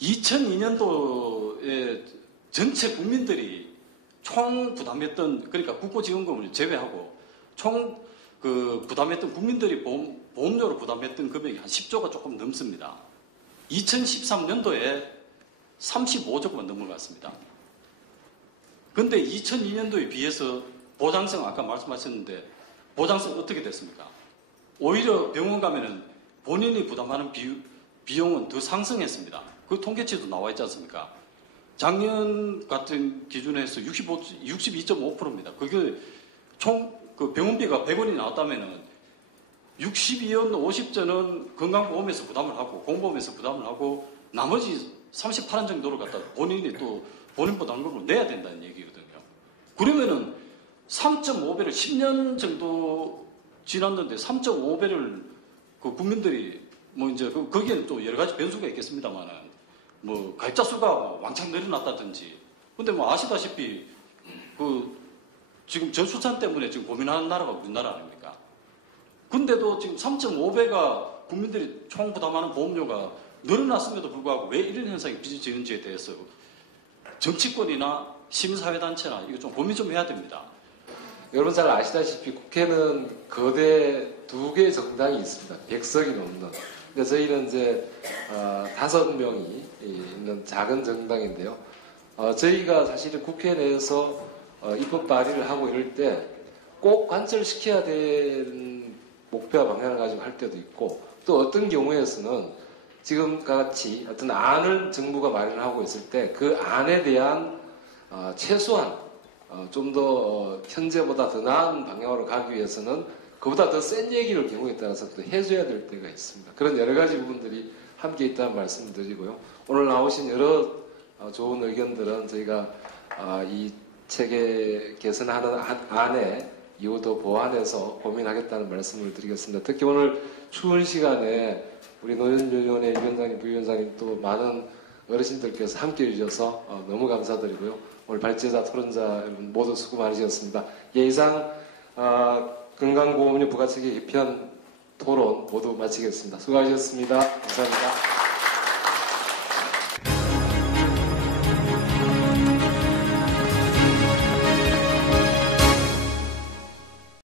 2002년도에 전체 국민들이 총 부담했던, 그러니까 국고지원금을 제외하고 총 그 부담했던 국민들이 보험료로 부담했던 금액이 한 10조가 조금 넘습니다. 2013년도에 35조만 넘어갔습니다. 근데 2002년도에 비해서 보장성 아까 말씀하셨는데 보장성 어떻게 됐습니까? 오히려 병원 가면은 본인이 부담하는 비용은 더 상승했습니다. 그 통계치도 나와 있지 않습니까? 작년 같은 기준에서 62.5%입니다. 그게 총 그 병원비가 100원이 나왔다면은 62원 50전은 건강보험에서 부담을 하고 공보험에서 부담을 하고 나머지 38원 정도를 갖다 본인이 또 본인 부담금을 내야 된다는 얘기거든요. 그러면은 3.5배를 10년 정도 지났는데 3.5배를 그 국민들이 뭐 이제 거기에는 또 여러 가지 변수가 있겠습니다만은 뭐 가입자 수가 왕창 늘어났다든지 근데 뭐 아시다시피 그 지금 저출산 때문에 지금 고민하는 나라가 우리나라 아닙니까? 근데도 지금 3.5배가 국민들이 총 부담하는 보험료가 늘어났음에도 불구하고 왜 이런 현상이 빚어지는지에 대해서 정치권이나 시민사회단체나 이거 좀 고민 좀 해야 됩니다. 여러분 잘 아시다시피 국회는 거대 두 개의 정당이 있습니다. 100석이 넘는. 근데 저희는 이제 5명이 있는 작은 정당인데요. 저희가 사실은 국회 내에서 입법 발의를 하고 이럴 때 꼭 관철시켜야 되는 목표와 방향을 가지고 할 때도 있고 또 어떤 경우에서는 지금과 같이 어떤 안을 정부가 마련하고 있을 때 그 안에 대한 최소한 좀 더 현재보다 더 나은 방향으로 가기 위해서는 그보다 더 센 얘기를 경우에 따라서 또 해줘야 될 때가 있습니다. 그런 여러 가지 부분들이 함께 있다는 말씀을 드리고요. 오늘 나오신 여러 좋은 의견들은 저희가 이 체계 개선하는 안에 이후도 보완해서 고민하겠다는 말씀을 드리겠습니다. 특히 오늘 추운 시간에 우리 노인위원회 위원장님, 부위원장님 또 많은 어르신들께서 함께 해주셔서 너무 감사드리고요. 오늘 발제자, 토론자 여러분 모두 수고 많으셨습니다. 이상 건강보험료 부가체계 개편 토론 모두 마치겠습니다. 수고하셨습니다. 감사합니다.